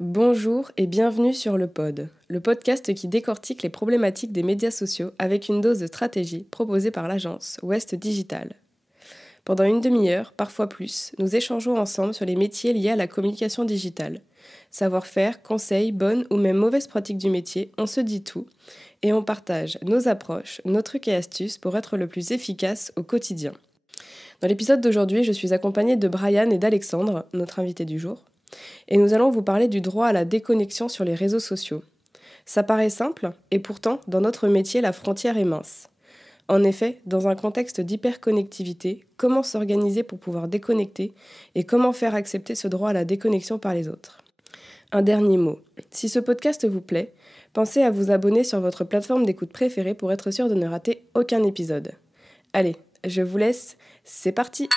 Bonjour et bienvenue sur le Pod, le podcast qui décortique les problématiques des médias sociaux avec une dose de stratégie proposée par l'agence Ouest Digital. Pendant une demi-heure, parfois plus, nous échangeons ensemble sur les métiers liés à la communication digitale. Savoir-faire, conseils, bonnes ou même mauvaises pratiques du métier, on se dit tout et on partage nos approches, nos trucs et astuces pour être le plus efficace au quotidien. Dans l'épisode d'aujourd'hui, je suis accompagnée de Brian et d'Alexandre, notre invité du jour. Et nous allons vous parler du droit à la déconnexion sur les réseaux sociaux. Ça paraît simple, et pourtant, dans notre métier, la frontière est mince. En effet, dans un contexte d'hyperconnectivité, comment s'organiser pour pouvoir déconnecter et comment faire accepter ce droit à la déconnexion par les autres ? Un dernier mot. Si ce podcast vous plaît, pensez à vous abonner sur votre plateforme d'écoute préférée pour être sûr de ne rater aucun épisode. Allez, je vous laisse, c'est parti !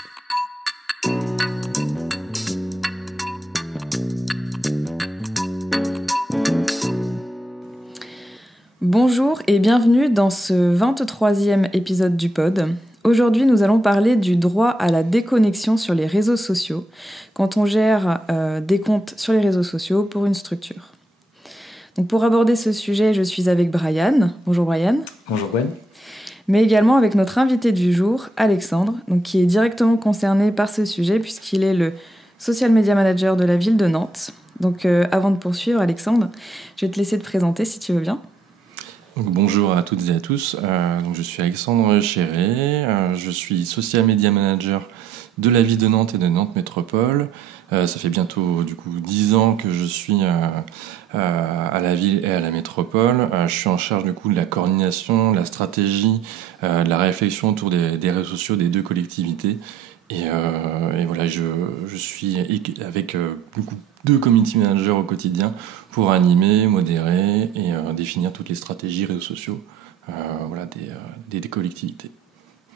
Bonjour et bienvenue dans ce 23e épisode du Pod. Aujourd'hui, nous allons parler du droit à la déconnexion sur les réseaux sociaux quand on gère des comptes sur les réseaux sociaux pour une structure. Donc pour aborder ce sujet, je suis avec Brian. Bonjour Brian. Bonjour Gwen. Mais également avec notre invité du jour, Alexandre, donc qui est directement concerné par ce sujet puisqu'il est le Social Media Manager de la ville de Nantes. Donc avant de poursuivre, Alexandre, je vais te laisser te présenter si tu veux bien. Donc, bonjour à toutes et à tous, donc je suis Alexandre Chéré, je suis Social Media Manager de la ville de Nantes et de Nantes Métropole. Ça fait bientôt du coup 10 ans que je suis à la ville et à la métropole. Je suis en charge du coup de la coordination, de la stratégie, de la réflexion autour des réseaux sociaux des deux collectivités. Et voilà, je suis avec du coup 2 community managers au quotidien pour animer, modérer et définir toutes les stratégies réseaux sociaux des collectivités.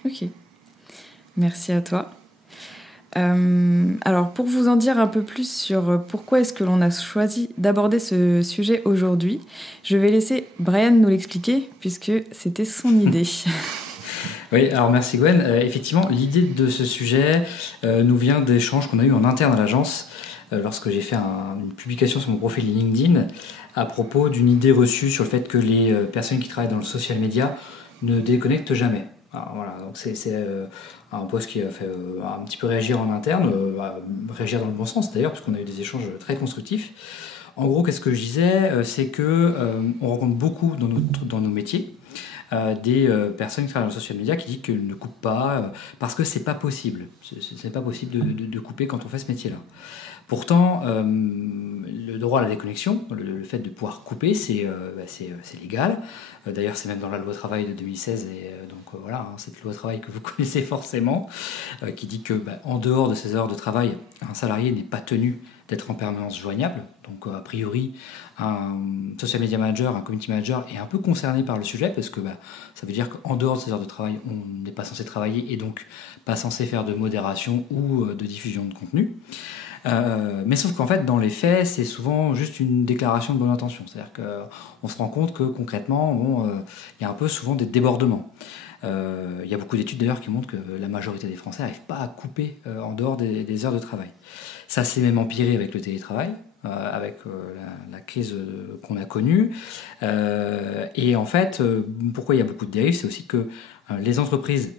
Ok, merci à toi. Alors pour vous en dire un peu plus sur pourquoi est-ce que l'on a choisi d'aborder ce sujet aujourd'hui, je vais laisser Brian nous l'expliquer puisque c'était son idée. Oui, alors merci Gwen. Effectivement, l'idée de ce sujet nous vient d'échanges qu'on a eu en interne à l'agence lorsque j'ai fait une publication sur mon profil LinkedIn à propos d'une idée reçue sur le fait que les personnes qui travaillent dans le social media ne déconnectent jamais. Alors, voilà, donc c'est un post qui a fait un petit peu réagir en interne, réagir dans le bon sens d'ailleurs, parce qu'on a eu des échanges très constructifs. En gros, qu'est-ce que je disais, c'est que on rencontre beaucoup dans nos métiers des personnes qui travaillent dans le social media qui disent qu'elles ne coupent pas parce que c'est pas possible. C'est pas possible de couper quand on fait ce métier-là. Pourtant, le droit à la déconnexion, le fait de pouvoir couper, c'est légal. D'ailleurs, c'est même dans la loi travail de 2016, et donc voilà, cette loi travail que vous connaissez forcément, qui dit que en dehors de ses heures de travail, un salarié n'est pas tenu d'être en permanence joignable. Donc a priori, un social media manager, un community manager est un peu concerné par le sujet, parce que ça veut dire qu'en dehors de ses heures de travail, on n'est pas censé travailler et donc pas censé faire de modération ou de diffusion de contenu. Mais sauf qu'en fait, dans les faits, c'est souvent juste une déclaration de bonne intention. C'est-à-dire qu'on se rend compte que concrètement, il y a un peu souvent des débordements. Il y a beaucoup d'études d'ailleurs qui montrent que la majorité des Français n'arrivent pas à couper en dehors des heures de travail. Ça s'est même empiré avec le télétravail, avec la crise qu'on a connue. Et en fait, pourquoi il y a beaucoup de dérives, c'est aussi que les entreprises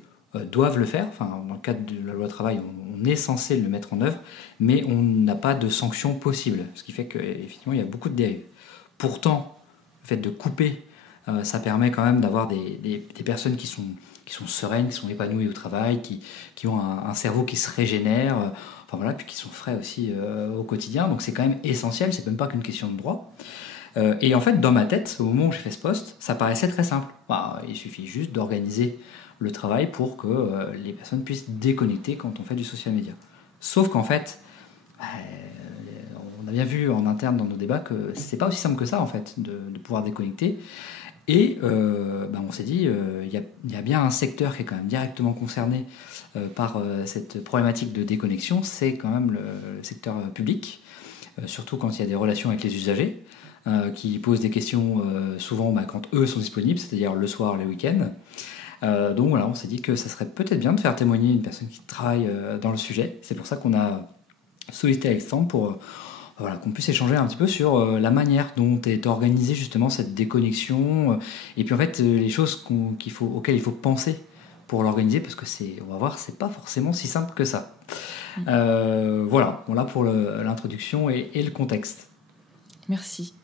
doivent le faire. Enfin, dans le cadre de la loi travail, on est censé le mettre en œuvre, mais on n'a pas de sanctions possibles, ce qui fait qu'effectivement, il y a beaucoup de dérives. Pourtant, le fait de couper, ça permet quand même d'avoir des personnes qui sont sereines, qui sont épanouies au travail, qui ont un cerveau qui se régénère, puis qui sont frais aussi au quotidien. Donc c'est quand même essentiel, c'est même pas qu'une question de droit. Et en fait, dans ma tête, au moment où j'ai fait ce post, ça paraissait très simple. Il suffit juste d'organiser le travail pour que les personnes puissent déconnecter quand on fait du social media. Sauf qu'en fait, on a bien vu en interne dans nos débats que c'est pas aussi simple que ça en fait de pouvoir déconnecter. Et on s'est dit, il y a bien un secteur qui est quand même directement concerné par cette problématique de déconnexion, c'est quand même le secteur public, surtout quand il y a des relations avec les usagers, qui posent des questions souvent quand eux sont disponibles, c'est-à-dire le soir, le week-end. Donc voilà, on s'est dit que ça serait peut-être bien de faire témoigner une personne qui travaille dans le sujet. C'est pour ça qu'on a sollicité Alexandre pour voilà, qu'on puisse échanger un petit peu sur la manière dont est organisée justement cette déconnexion, et puis en fait les choses auxquelles il faut penser pour l'organiser, parce que on va voir, c'est pas forcément si simple que ça. Voilà pour l'introduction et le contexte. Merci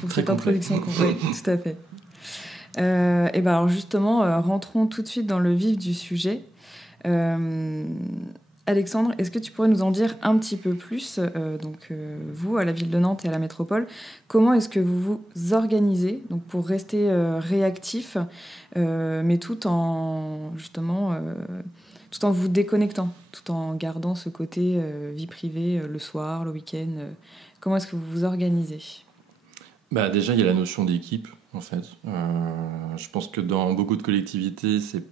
pour cette introduction complète. Tout à fait. Et ben alors justement, rentrons tout de suite dans le vif du sujet. Alexandre, est-ce que tu pourrais nous en dire un petit peu plus, vous, à la ville de Nantes et à la métropole, comment est-ce que vous vous organisez donc, pour rester réactif, mais tout en vous déconnectant, tout en gardant ce côté vie privée le soir, le week-end. Comment est-ce que vous vous organisez ? Déjà, il y a la notion d'équipe, en fait. Je pense que dans beaucoup de collectivités, c'est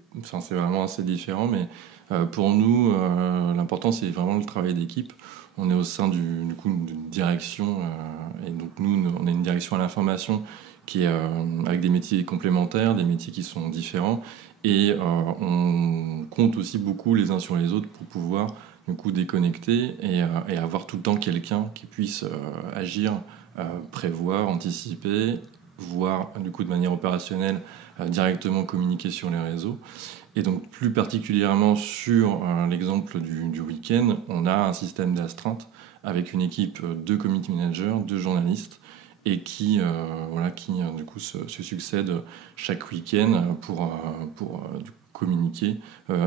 vraiment assez différent, mais pour nous, l'important, c'est vraiment le travail d'équipe. On est au sein d'une direction, et donc nous, on a une direction à l'information qui est avec des métiers complémentaires, des métiers qui sont différents, et on compte aussi beaucoup les uns sur les autres pour pouvoir déconnecter et avoir tout le temps quelqu'un qui puisse agir, prévoir, anticiper, voire de manière opérationnelle directement communiquer sur les réseaux. Et donc plus particulièrement sur l'exemple du week-end, on a un système d'astreinte avec une équipe de community managers, de journalistes, et qui se succèdent chaque week-end pour communiquer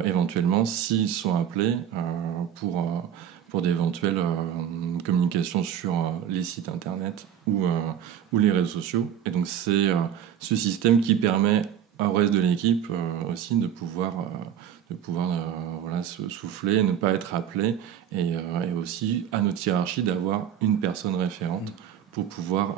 éventuellement s'ils sont appelés pour d'éventuelles communications sur les sites internet ou les réseaux sociaux. Et donc c'est ce système qui permet au reste de l'équipe aussi de pouvoir se souffler et ne pas être appelé, et aussi à notre hiérarchie d'avoir une personne référente pour pouvoir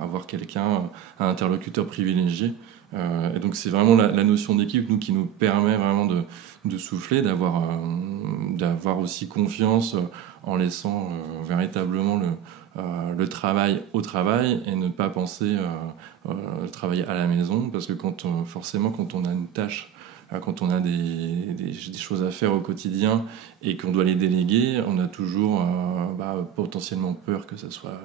avoir quelqu'un, un interlocuteur privilégié. Et donc c'est vraiment la notion d'équipe qui nous permet vraiment de souffler, d'avoir aussi confiance en laissant véritablement le travail au travail et ne pas penser le travail à la maison, parce que quand on a une tâche, quand on a des choses à faire au quotidien et qu'on doit les déléguer, on a toujours potentiellement peur que ça soit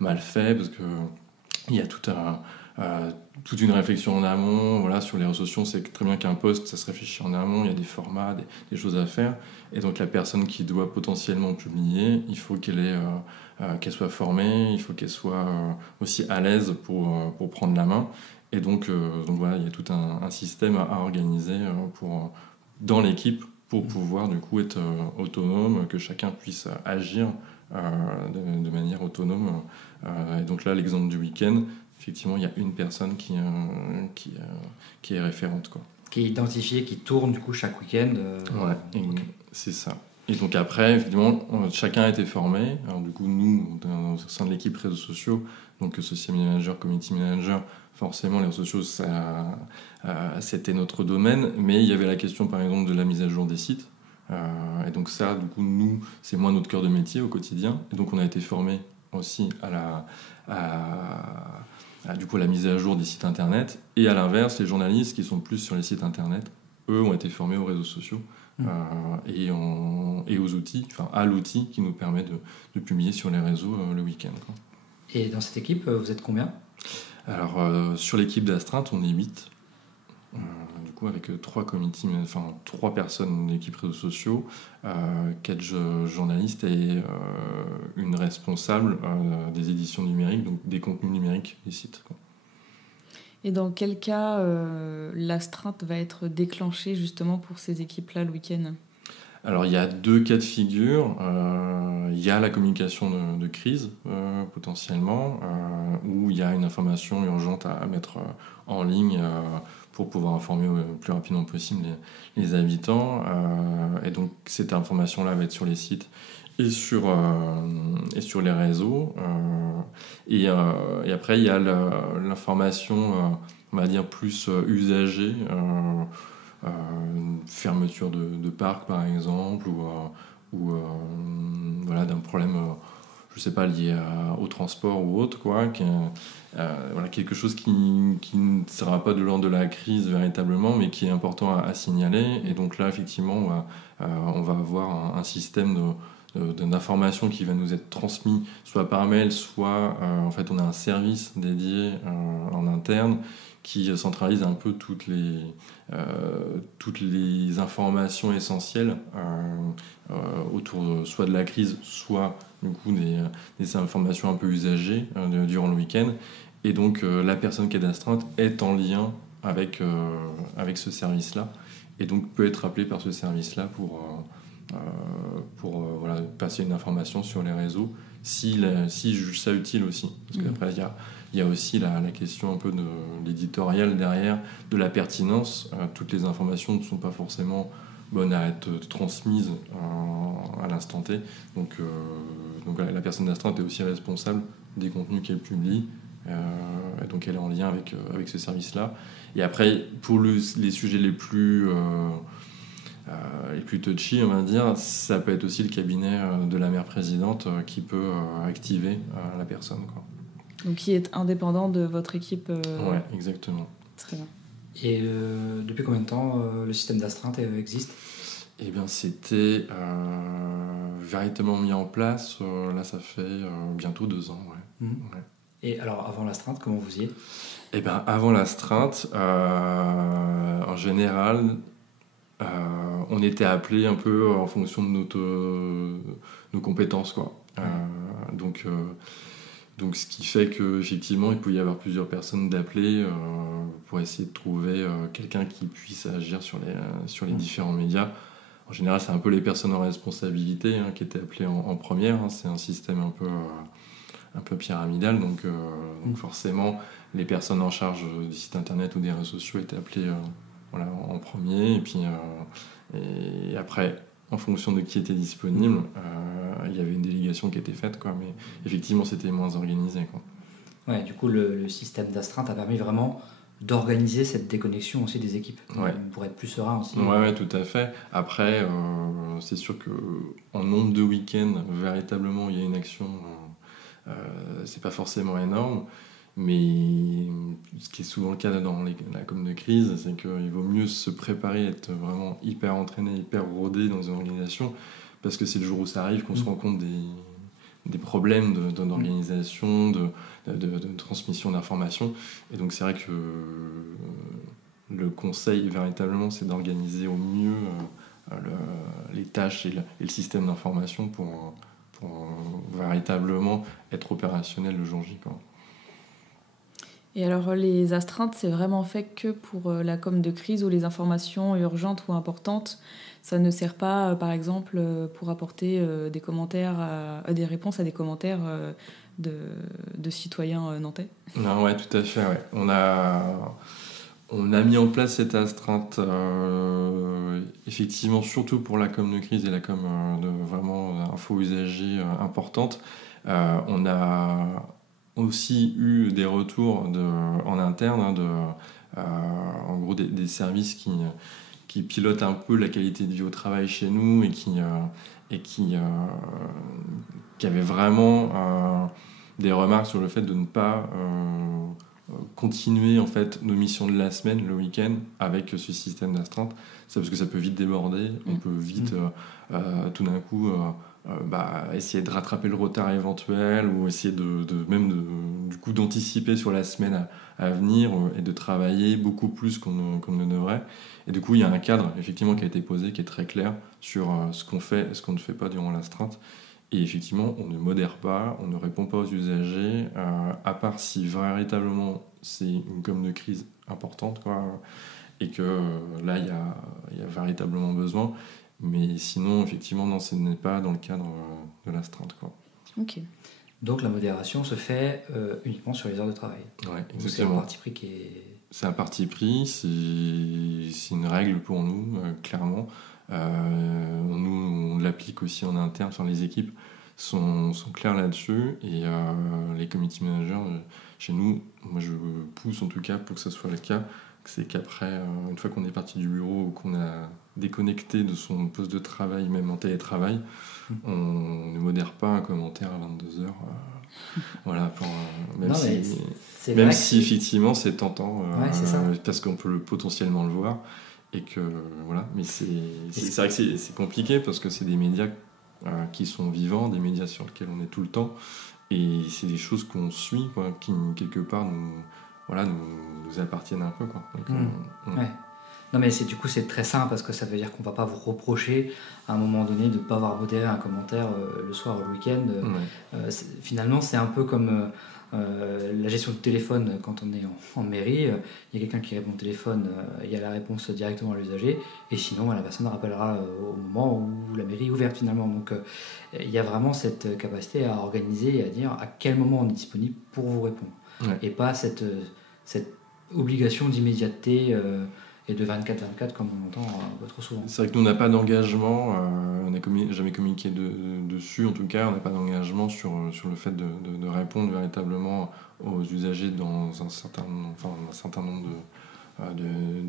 mal fait, parce qu'il y a toute une réflexion en amont. Sur les réseaux sociaux, c'est très bien qu'un post, ça se réfléchit en amont, il y a des formats, des choses à faire, et donc la personne qui doit potentiellement publier, il faut qu'elle soit formée, il faut qu'elle soit aussi à l'aise pour prendre la main. Et donc il y a tout un système à organiser dans l'équipe pour pouvoir être autonome, que chacun puisse agir de manière autonome. Et donc là, l'exemple du week-end, effectivement, il y a une personne qui est référente, quoi. Qui est identifiée, qui tourne chaque week-end. C'est ça. Et donc après, effectivement, chacun a été formé. Alors nous, au sein de l'équipe réseaux sociaux, donc social media manager, community manager, forcément les réseaux sociaux, c'était notre domaine, mais il y avait la question par exemple de la mise à jour des sites. Et donc ça, nous, c'est moins notre cœur de métier au quotidien. Et donc on a été formé aussi à la mise à jour des sites internet. Et à l'inverse, les journalistes qui sont plus sur les sites internet, eux ont été formés aux réseaux sociaux et aux outils, à l'outil qui nous permet de publier sur les réseaux le week-end, quoi. Et dans cette équipe, vous êtes combien ? Alors sur l'équipe d'astreinte, on est 8. Avec 3 personnes d'équipe réseaux sociaux, 4 journalistes et une responsable des éditions numériques, donc des contenus numériques des sites, quoi. Et dans quel cas l'astreinte va être déclenchée justement pour ces équipes-là le week-end ? Alors il y a 2 cas de figure. Il y a la communication de crise potentiellement, où il y a une information urgente à mettre en ligne pour pouvoir informer le plus rapidement possible les habitants. Et donc cette information-là va être sur les sites et sur les réseaux. Et après, il y a l'information, on va dire, plus usagée, fermeture de parc, par exemple, ou d'un problème, je sais pas, lié au transport ou autre, quoi, quelque chose qui ne sera pas de l'ordre de la crise véritablement, mais qui est important à signaler. Et donc là, effectivement, on va avoir un système d'informations qui va nous être transmis soit par mail, soit en fait on a un service dédié en interne qui centralise un peu toutes les informations essentielles autour soit de la crise, soit du coup des informations un peu usagées durant le week-end. Et donc la personne qui est d'astreinte est en lien avec ce service-là, et donc peut être appelée par ce service-là pour voilà, passer une information sur les réseaux si juge ça utile aussi. Parce qu'après, il y a aussi la question un peu de l'éditorial derrière, de la pertinence. Toutes les informations ne sont pas forcément bonnes à être transmises à l'instant T. Donc voilà, la personne d'astreinte est aussi responsable des contenus qu'elle publie. Et donc elle est en lien avec ce service-là. Et après, pour les sujets les plus touchy, on va dire, ça peut être aussi le cabinet de la mère présidente qui peut activer la personne, quoi. Donc qui est indépendant de votre équipe. Ouais, exactement. Très bien. Et depuis combien de temps le système d'astreinte existe ? Eh bien, c'était véritablement mis en place, là ça fait bientôt 2 ans. Ouais. Ouais. Et alors, avant l'astreinte, comment vous faisiez ? Eh bien, avant l'astreinte, en général, on était appelé un peu en fonction de nos compétences, quoi. Donc ce qui fait qu'effectivement, il peut y avoir plusieurs personnes d'appelés pour essayer de trouver quelqu'un qui puisse agir sur les différents médias. En général, c'est un peu les personnes en responsabilité qui étaient appelées en première. C'est un système un peu pyramidal, donc forcément, les personnes en charge des sites internet ou des réseaux sociaux étaient appelées en premier, et puis et après, en fonction de qui était disponible, il y avait une délégation qui était faite, quoi, mais effectivement c'était moins organisé, quoi. Ouais, du coup le système d'astreinte a permis vraiment d'organiser cette déconnexion aussi des équipes, ouais, pour être plus serein aussi. Ouais, tout à fait. Après, c'est sûr qu'en nombre de week-ends, véritablement, il y a une action, c'est pas forcément énorme. Mais ce qui est souvent le cas dans la com de crise, c'est qu'il vaut mieux se préparer, être vraiment hyper entraîné, hyper rodé dans une organisation, parce que c'est le jour où ça arrive qu'on se rend compte des problèmes d'organisation, de transmission d'informations. Et donc c'est vrai que le conseil, véritablement, c'est d'organiser au mieux les tâches et le système d'information pour véritablement être opérationnel le jour J, quoi. Et alors, les astreintes, c'est vraiment fait que pour la com de crise ou les informations urgentes ou importantes. Ça ne sert pas, par exemple, pour apporter des commentaires, des réponses à des commentaires de citoyens nantais. Non, ouais, tout à fait. Ouais. On a mis en place cette astreinte, effectivement, surtout pour la com de crise et la com de vraiment info usagers importante. On a aussi eu des retours en interne en gros des services qui pilotent un peu la qualité de vie au travail chez nous et qui avaient vraiment des remarques sur le fait de ne pas continuer en fait nos missions de la semaine le week-end avec ce système d'astreinte. C'est parce que ça peut vite déborder, on peut vite tout d'un coup essayer de rattraper le retard éventuel, ou essayer du coup d'anticiper sur la semaine à venir et de travailler beaucoup plus qu'on ne devrait. Et du coup, il y a un cadre effectivement qui a été posé, qui est très clair sur ce qu'on fait et ce qu'on ne fait pas durant l'astreinte. Et effectivement, on ne modère pas, on ne répond pas aux usagers, à part si véritablement c'est une com de crise importante, quoi, et que là, il y a véritablement besoin. Mais sinon, effectivement, non, ce n'est pas dans le cadre de l'astreinte, quoi. Ok. Donc la modération se fait uniquement sur les heures de travail. Ouais, exactement. C'est un parti pris qui est... C'est un parti pris, c'est une règle pour nous, clairement. Nous, on l'applique aussi en interne, enfin, les équipes sont claires là-dessus, et les community managers, chez nous, moi je pousse en tout cas pour que ça soit le cas, c'est qu'après, une fois qu'on est parti du bureau ou qu'on a déconnecté de son poste de travail, même en télétravail, on ne modère pas un commentaire à 22h. Voilà, même si effectivement c'est tentant, parce qu'on peut potentiellement le voir, et que voilà, mais c'est vrai que c'est compliqué parce que c'est des médias qui sont vivants, des médias sur lesquels on est tout le temps, et c'est des choses qu'on suit, quoi, qui quelque part nous appartiennent un peu, quoi. Donc, Ouais. Non mais c'est très sain parce que ça veut dire qu'on va pas vous reprocher à un moment donné de ne pas avoir modéré un commentaire le soir ou le week-end. Finalement c'est un peu comme la gestion du téléphone quand on est en mairie. Il y a quelqu'un qui répond au téléphone, il y a la réponse directement à l'usager et sinon la personne rappellera au moment où la mairie est ouverte finalement. Donc il y a vraiment cette capacité à organiser et à dire à quel moment on est disponible pour vous répondre. Et pas cette obligation d'immédiateté et de 24/24 comme on entend trop souvent. C'est vrai que nous on n'a pas d'engagement, on n'a jamais communiqué dessus, en tout cas on n'a pas d'engagement sur le fait de répondre véritablement aux usagers dans un certain nombre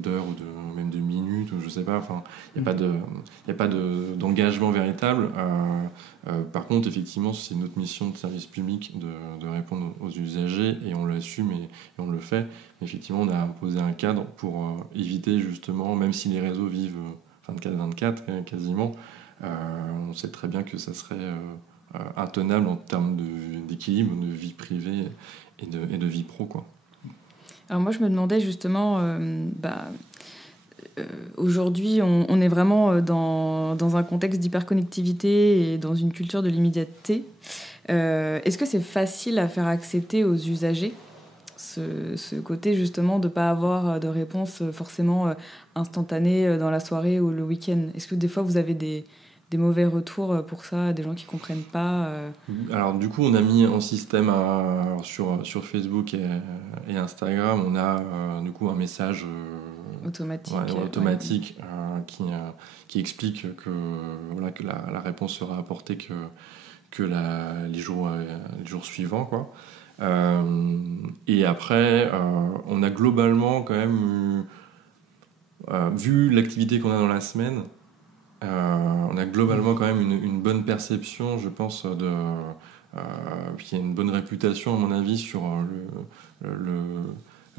d'heures ou même de minutes, ou je sais pas, enfin il n'y a pas d'engagement véritable. Par contre effectivement c'est notre mission de service public de répondre aux usagers et on l'assume et on le fait. Effectivement on a imposé un cadre pour éviter justement, même si les réseaux vivent 24/24 quasiment, on sait très bien que ça serait intenable en termes d'équilibre de vie privée et de vie pro, quoi. Alors moi je me demandais justement, aujourd'hui on est vraiment dans un contexte d'hyperconnectivité et dans une culture de l'immédiateté. Est-ce que c'est facile à faire accepter aux usagers ce côté justement de ne pas avoir de réponse forcément instantanée dans la soirée ou le week-end? Est-ce que des fois vous avez des mauvais retours pour ça, des gens qui ne comprennent pas Alors du coup on a mis en système sur Facebook et Instagram, on a du coup un message automatique qui explique que la réponse sera apportée que les jours suivants, quoi. Et après on a globalement quand même vu l'activité qu'on a dans la semaine, on a globalement quand même une bonne perception, je pense, puis il y a une bonne réputation à mon avis sur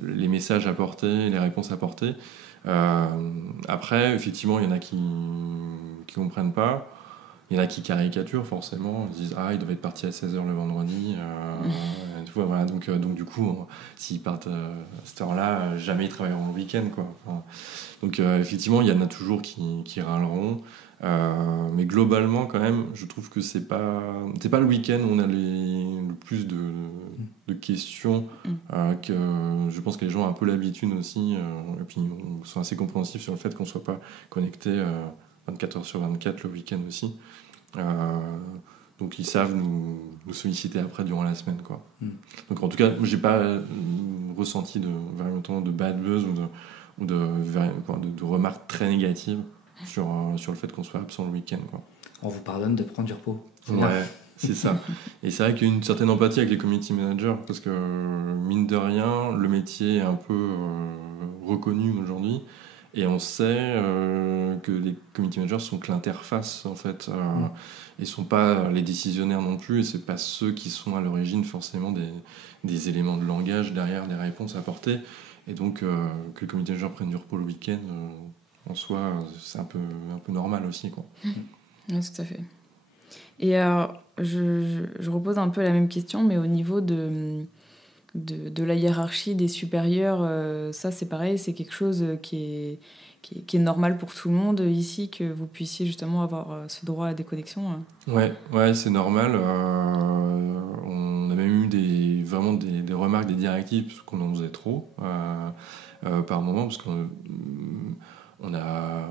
les messages apportés, les réponses apportées. Après effectivement il y en a qui comprennent pas. Il y en a qui caricaturent forcément, ils disent il doit être parti à 16h le vendredi. Voilà, donc du coup, s'ils partent à cette heure-là, jamais ils travailleront le week-end, quoi. Donc effectivement, il y en a toujours qui râleront. Mais globalement, quand même, je trouve que c'est pas le week-end où on a le plus de questions, que je pense que les gens ont un peu l'habitude aussi, et puis ils sont assez compréhensifs sur le fait qu'on soit pas connecté 24h/24 le week-end aussi. Donc ils savent nous solliciter après durant la semaine, quoi. Donc en tout cas, j'ai pas ressenti véritablement de bad buzz ou de remarques très négatives sur le fait qu'on soit absent le week-end, quoi. On vous pardonne de prendre du repos. Ouais, c'est ça. Et c'est vrai qu'il y a une certaine empathie avec les community managers parce que mine de rien, le métier est un peu reconnu aujourd'hui. Et on sait que les community managers sont que l'interface, en fait, et sont pas les décisionnaires non plus, et c'est pas ceux qui sont à l'origine forcément des éléments de langage derrière des réponses apportées. Et donc que le community manager prenne du repos le week-end, en soi, c'est un peu normal aussi, quoi. Oui, tout à fait. Et alors, je repose un peu la même question, mais au niveau de la hiérarchie des supérieurs, ça c'est pareil, c'est quelque chose qui est normal pour tout le monde ici, que vous puissiez justement avoir ce droit à déconnexion. Ouais, c'est normal. On a même eu des remarques, des directives, parce qu'on en faisait trop par moment, parce qu'on a...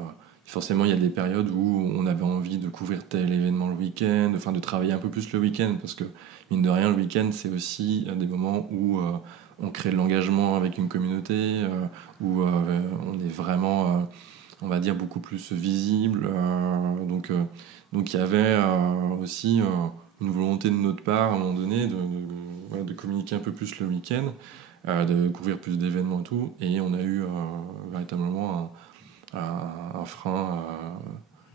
Forcément, il y a des périodes où on avait envie de couvrir tel événement le week-end, enfin de travailler un peu plus le week-end, parce que mine de rien, le week-end, c'est aussi des moments où on crée de l'engagement avec une communauté, où on est vraiment, on va dire, beaucoup plus visible. Donc il y avait aussi une volonté de notre part, à un moment donné, de communiquer un peu plus le week-end, de couvrir plus d'événements et tout. Et on a eu véritablement un frein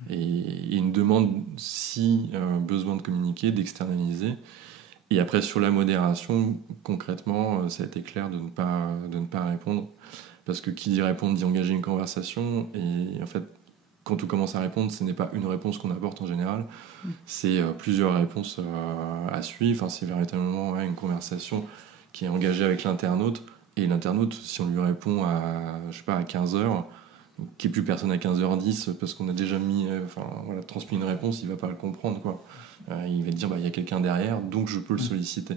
et une demande, si besoin de communiquer, d'externaliser. Et après, sur la modération, concrètement, ça a été clair de ne pas répondre, parce que qui dit répondre dit engager une conversation, et en fait, quand on commence à répondre, ce n'est pas une réponse qu'on apporte en général, c'est plusieurs réponses à suivre. Enfin, c'est véritablement une conversation qui est engagée avec l'internaute. Et l'internaute, si on lui répond à 15h, qu'il n'y ait plus personne à 15h10 parce qu'on a déjà transmis une réponse, il ne va pas le comprendre, quoi. Il va dire il y a quelqu'un derrière, donc je peux le solliciter.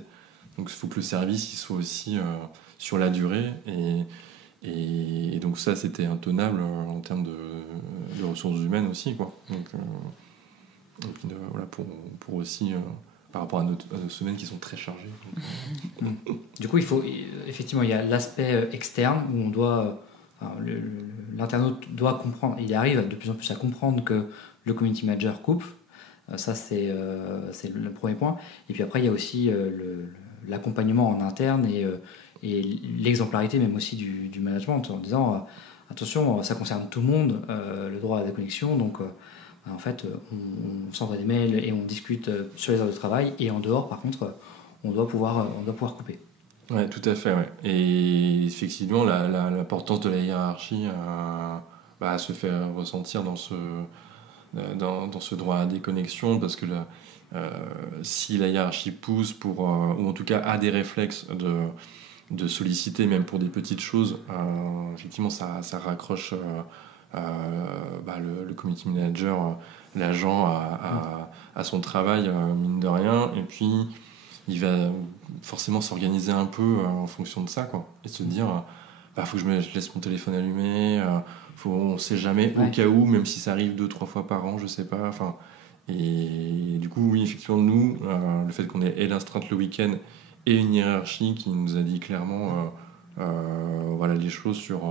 Donc il faut que le service il soit aussi sur la durée. Et donc ça, c'était intenable en termes de ressources humaines aussi, quoi. Donc, et puis pour aussi... par rapport à nos semaines qui sont très chargées. Du coup, effectivement, il y a l'aspect externe où on doit, l'internaute doit comprendre, il arrive de plus en plus à comprendre que le community manager coupe. Ça, c'est le premier point. Et puis après, il y a aussi l'accompagnement en interne et l'exemplarité même aussi du management en disant attention, ça concerne tout le monde, le droit à la déconnexion, donc en fait, on s'envoie des mails et on discute sur les heures de travail, et en dehors, par contre, on doit pouvoir couper. Ouais, tout à fait. Ouais. Et effectivement, l'importance de la hiérarchie se fait ressentir dans ce droit à déconnexion, parce que si la hiérarchie pousse ou en tout cas a des réflexes de solliciter, même pour des petites choses, effectivement, ça raccroche... le community manager, l'agent à son travail, mine de rien, et puis il va forcément s'organiser un peu en fonction de ça, quoi, et se dire faut que je laisse mon téléphone allumé, on sait jamais, au cas où, même si ça arrive 2-3 fois par an, je sais pas, et du coup oui, effectivement, nous, le fait qu'on ait l'astreinte le week-end et une hiérarchie qui nous a dit clairement les choses sur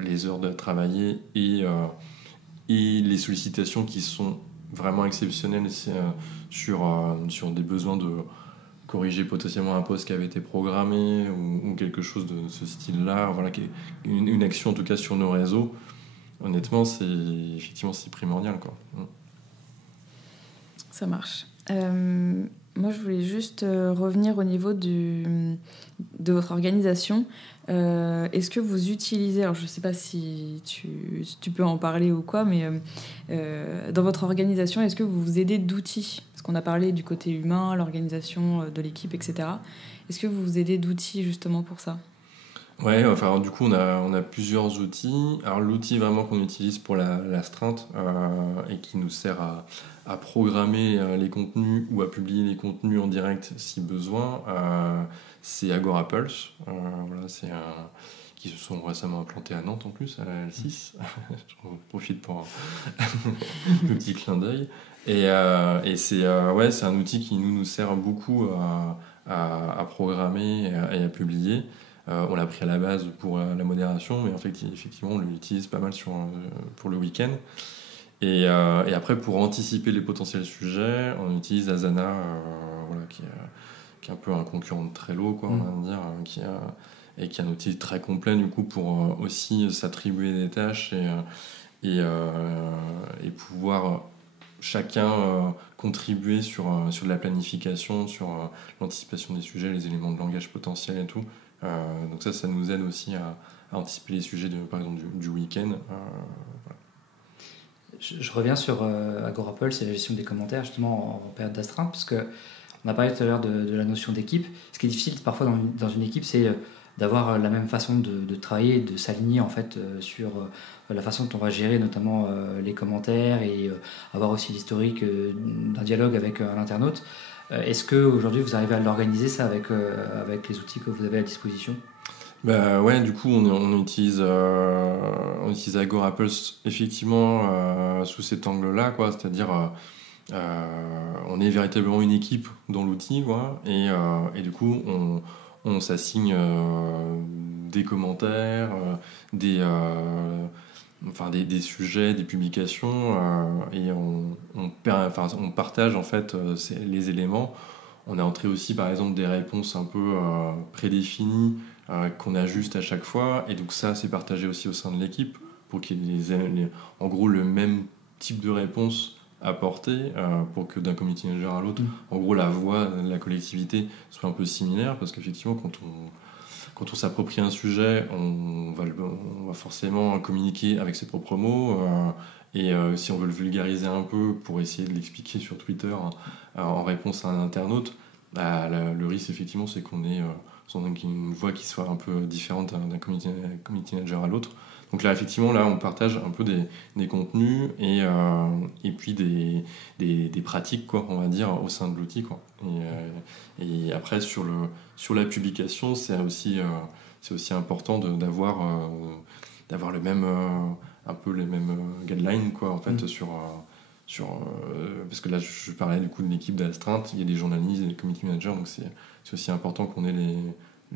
les heures de travailler et les sollicitations qui sont vraiment exceptionnelles sur des besoins de corriger potentiellement un poste qui avait été programmé ou quelque chose de ce style-là, une action en tout cas sur nos réseaux. Honnêtement, c'est primordial, quoi. Ça marche. Moi, je voulais juste revenir au niveau de votre organisation. Est-ce que vous utilisez, alors je ne sais pas si tu peux en parler ou quoi, mais dans votre organisation, est-ce que vous vous aidez d'outils ? Parce qu'on a parlé du côté humain, l'organisation de l'équipe, etc. Est-ce que vous vous aidez d'outils justement pour ça ? Ouais, du coup, on a plusieurs outils. Alors, l'outil vraiment qu'on utilise pour l'astreinte et qui nous sert à programmer les contenus ou à publier les contenus en direct si besoin, c'est Agora Pulse. Qui se sont récemment implantés à Nantes en plus, à la L6. Je profite pour le petit clin d'œil. Et c'est un outil qui nous sert beaucoup à programmer et à publier. On l'a pris à la base pour la modération, mais en fait, effectivement, on l'utilise pas mal pour le week-end. Et après, pour anticiper les potentiels sujets, on utilise Asana, qui est un peu un concurrent de Trello, quoi, on va dire, qui est un outil très complet du coup pour aussi s'attribuer des tâches et pouvoir chacun contribuer sur de la planification, sur l'anticipation des sujets, les éléments de langage potentiels et tout. Donc ça nous aide aussi à anticiper les sujets par exemple du week-end. Je reviens sur Agora Pulse et la gestion des commentaires justement en période d'astreinte, parce que on a parlé tout à l'heure de la notion d'équipe. Ce qui est difficile parfois dans une équipe, c'est d'avoir la même façon de travailler, de s'aligner en fait sur la façon dont on va gérer notamment les commentaires et avoir aussi l'historique d'un dialogue avec un internaute. Est-ce qu'aujourd'hui vous arrivez à l'organiser ça avec les outils que vous avez à disposition ? Du coup on utilise Agora Pulse effectivement sous cet angle-là, quoi, c'est-à-dire on est véritablement une équipe dans l'outil, quoi, et du coup on s'assigne des commentaires, des sujets, des publications, et on partage en fait les éléments. On a entré aussi par exemple des réponses un peu prédéfinies qu'on ajuste à chaque fois, et donc ça c'est partagé aussi au sein de l'équipe pour qu'il y ait en gros le même type de réponse apportée pour que d'un community manager à l'autre, en gros la voix de la collectivité soit un peu similaire, parce qu'effectivement quand on s'approprie un sujet, on va forcément communiquer avec ses propres mots Et si on veut le vulgariser un peu pour essayer de l'expliquer sur Twitter en réponse à un internaute, le risque effectivement c'est qu'on ait une voix qui soit un peu différente d'un community manager à l'autre. Donc là effectivement on partage un peu des contenus et puis des pratiques quoi, on va dire au sein de l'outil quoi. Et après sur la publication c'est aussi important d'avoir le même un peu les mêmes guidelines quoi en fait parce que là je parlais du coup de l'équipe d'astreinte, il y a des journalistes et des community managers, donc c'est aussi important qu'on ait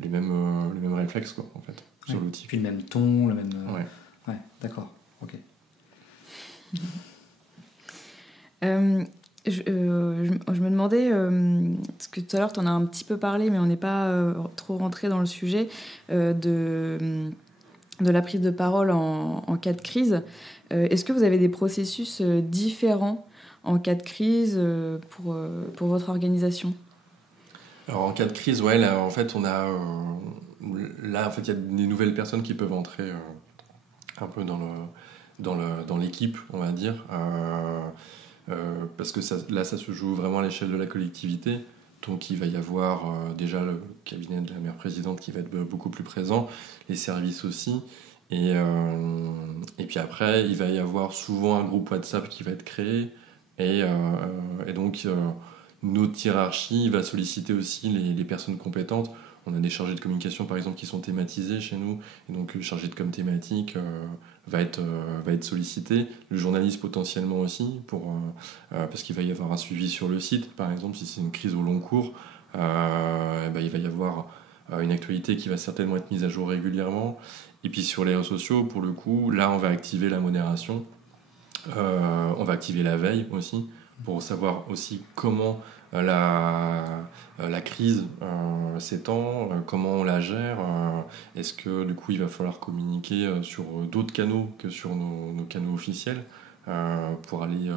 les mêmes réflexes quoi en fait sur l'outil. Puis le même ton, le même ouais d'accord, ok. Je me demandais, parce que tout à l'heure tu en as un petit peu parlé mais on n'est pas trop rentré dans le sujet de la prise de parole en cas de crise. Est-ce que vous avez des processus différents en cas de crise pour votre organisation ? Alors en cas de crise, ouais, là en fait on a là en fait il y a des nouvelles personnes qui peuvent entrer un peu dans l'équipe, on va dire, parce que ça se joue vraiment à l'échelle de la collectivité. Donc il va y avoir déjà le cabinet de la maire présidente qui va être beaucoup plus présent, les services aussi. Et puis après, il va y avoir souvent un groupe WhatsApp qui va être créé. Et donc, notre hiérarchie va solliciter aussi les personnes compétentes. On a des chargés de communication, par exemple, qui sont thématisés chez nous. Et donc, le chargé de com thématique va être sollicité. Le journaliste, potentiellement aussi, parce qu'il va y avoir un suivi sur le site. Par exemple, si c'est une crise au long cours, il va y avoir une actualité qui va certainement être mise à jour régulièrement. Et puis sur les réseaux sociaux, pour le coup, là, on va activer la modération. On va activer la veille aussi, pour savoir aussi comment la crise s'étend, comment on la gère. Est-ce que, du coup, il va falloir communiquer sur d'autres canaux que sur nos canaux officiels pour aller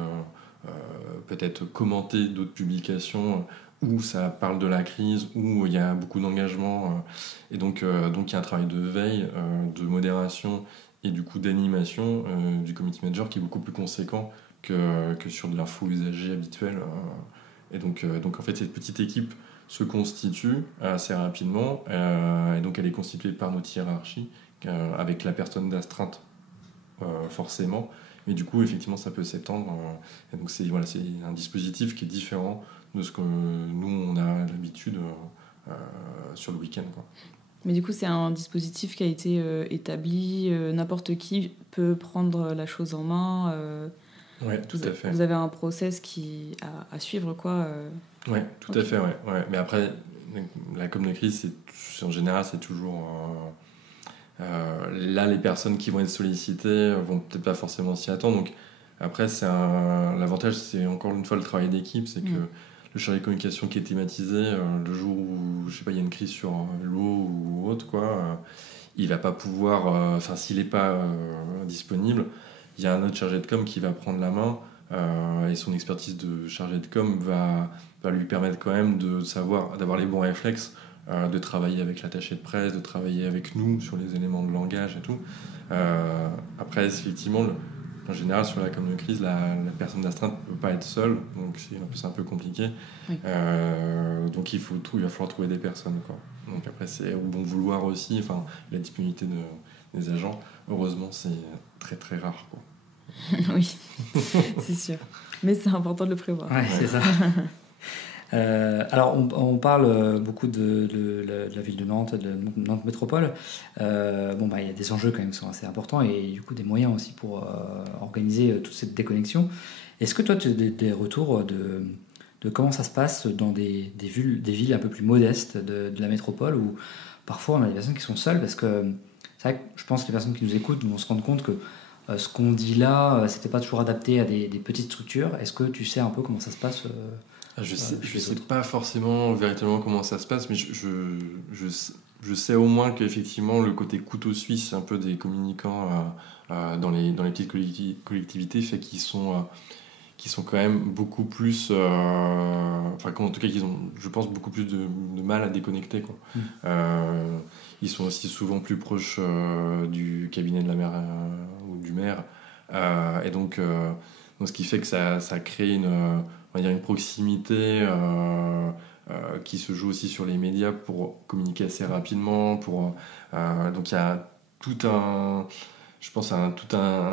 peut-être commenter d'autres publications où ça parle de la crise, où il y a beaucoup d'engagement. Et donc il y a un travail de veille, de modération et du coup d'animation du community manager qui est beaucoup plus conséquent que sur de l'info usagée habituelle. Et donc en fait, cette petite équipe se constitue assez rapidement. Et donc elle est constituée par notre hiérarchie, avec la personne d'astreinte forcément. Mais du coup, effectivement, ça peut s'étendre. Et donc c'est un dispositif qui est différent de ce que nous, on a l'habitude sur le week-end, quoi. Mais du coup, c'est un dispositif qui a été établi, n'importe qui peut prendre la chose en main. Oui, tout à fait. Vous avez un process à suivre, quoi. Oui, tout à fait, ouais. Mais après, la com de crise, en général, c'est toujours... là, les personnes qui vont être sollicitées vont peut-être pas forcément s'y attendre. Donc, après, l'avantage, c'est encore une fois le travail d'équipe, c'est que le chargé de communication qui est thématisé, le jour où je sais pas, il y a une crise sur l'eau ou autre, quoi, il va pas pouvoir, s'il n'est pas disponible, il y a un autre chargé de com qui va prendre la main, et son expertise de chargé de com va lui permettre quand même d'avoir les bons réflexes, de travailler avec l'attaché de presse, de travailler avec nous sur les éléments de langage et tout. Après, effectivement, en général, sur la com de crise, la personne d'astreinte ne peut pas être seule, donc c'est un peu compliqué. Oui. Donc il va falloir trouver des personnes, quoi. Donc après, c'est au bon vouloir aussi, la disponibilité des agents. Heureusement, c'est très très rare, quoi. Oui, c'est sûr. Mais c'est important de le prévoir. Ouais, c'est ça. Alors, on parle beaucoup de la ville de Nantes, de Nantes Métropole. Il y a des enjeux quand même qui sont assez importants et du coup des moyens aussi pour organiser toute cette déconnexion. Est-ce que toi, tu as des retours de comment ça se passe dans des villes un peu plus modestes de la métropole où parfois on a des personnes qui sont seules parce que c'est vrai que je pense que les personnes qui nous écoutent vont se rendre compte que ce qu'on dit là, c'était pas toujours adapté à des petites structures. Est-ce que tu sais un peu comment ça se passe Je sais pas forcément véritablement comment ça se passe, mais je sais au moins qu'effectivement le côté couteau suisse un peu des communicants dans les petites collectivités fait qu'ils sont quand même beaucoup plus en tout cas qu'ils ont, je pense, beaucoup plus de mal à déconnecter, quoi. Ils sont aussi souvent plus proches du cabinet de la maire ou du maire Et donc, ce qui fait que ça crée on va dire une proximité qui se joue aussi sur les médias pour communiquer assez rapidement. Donc il y a tout un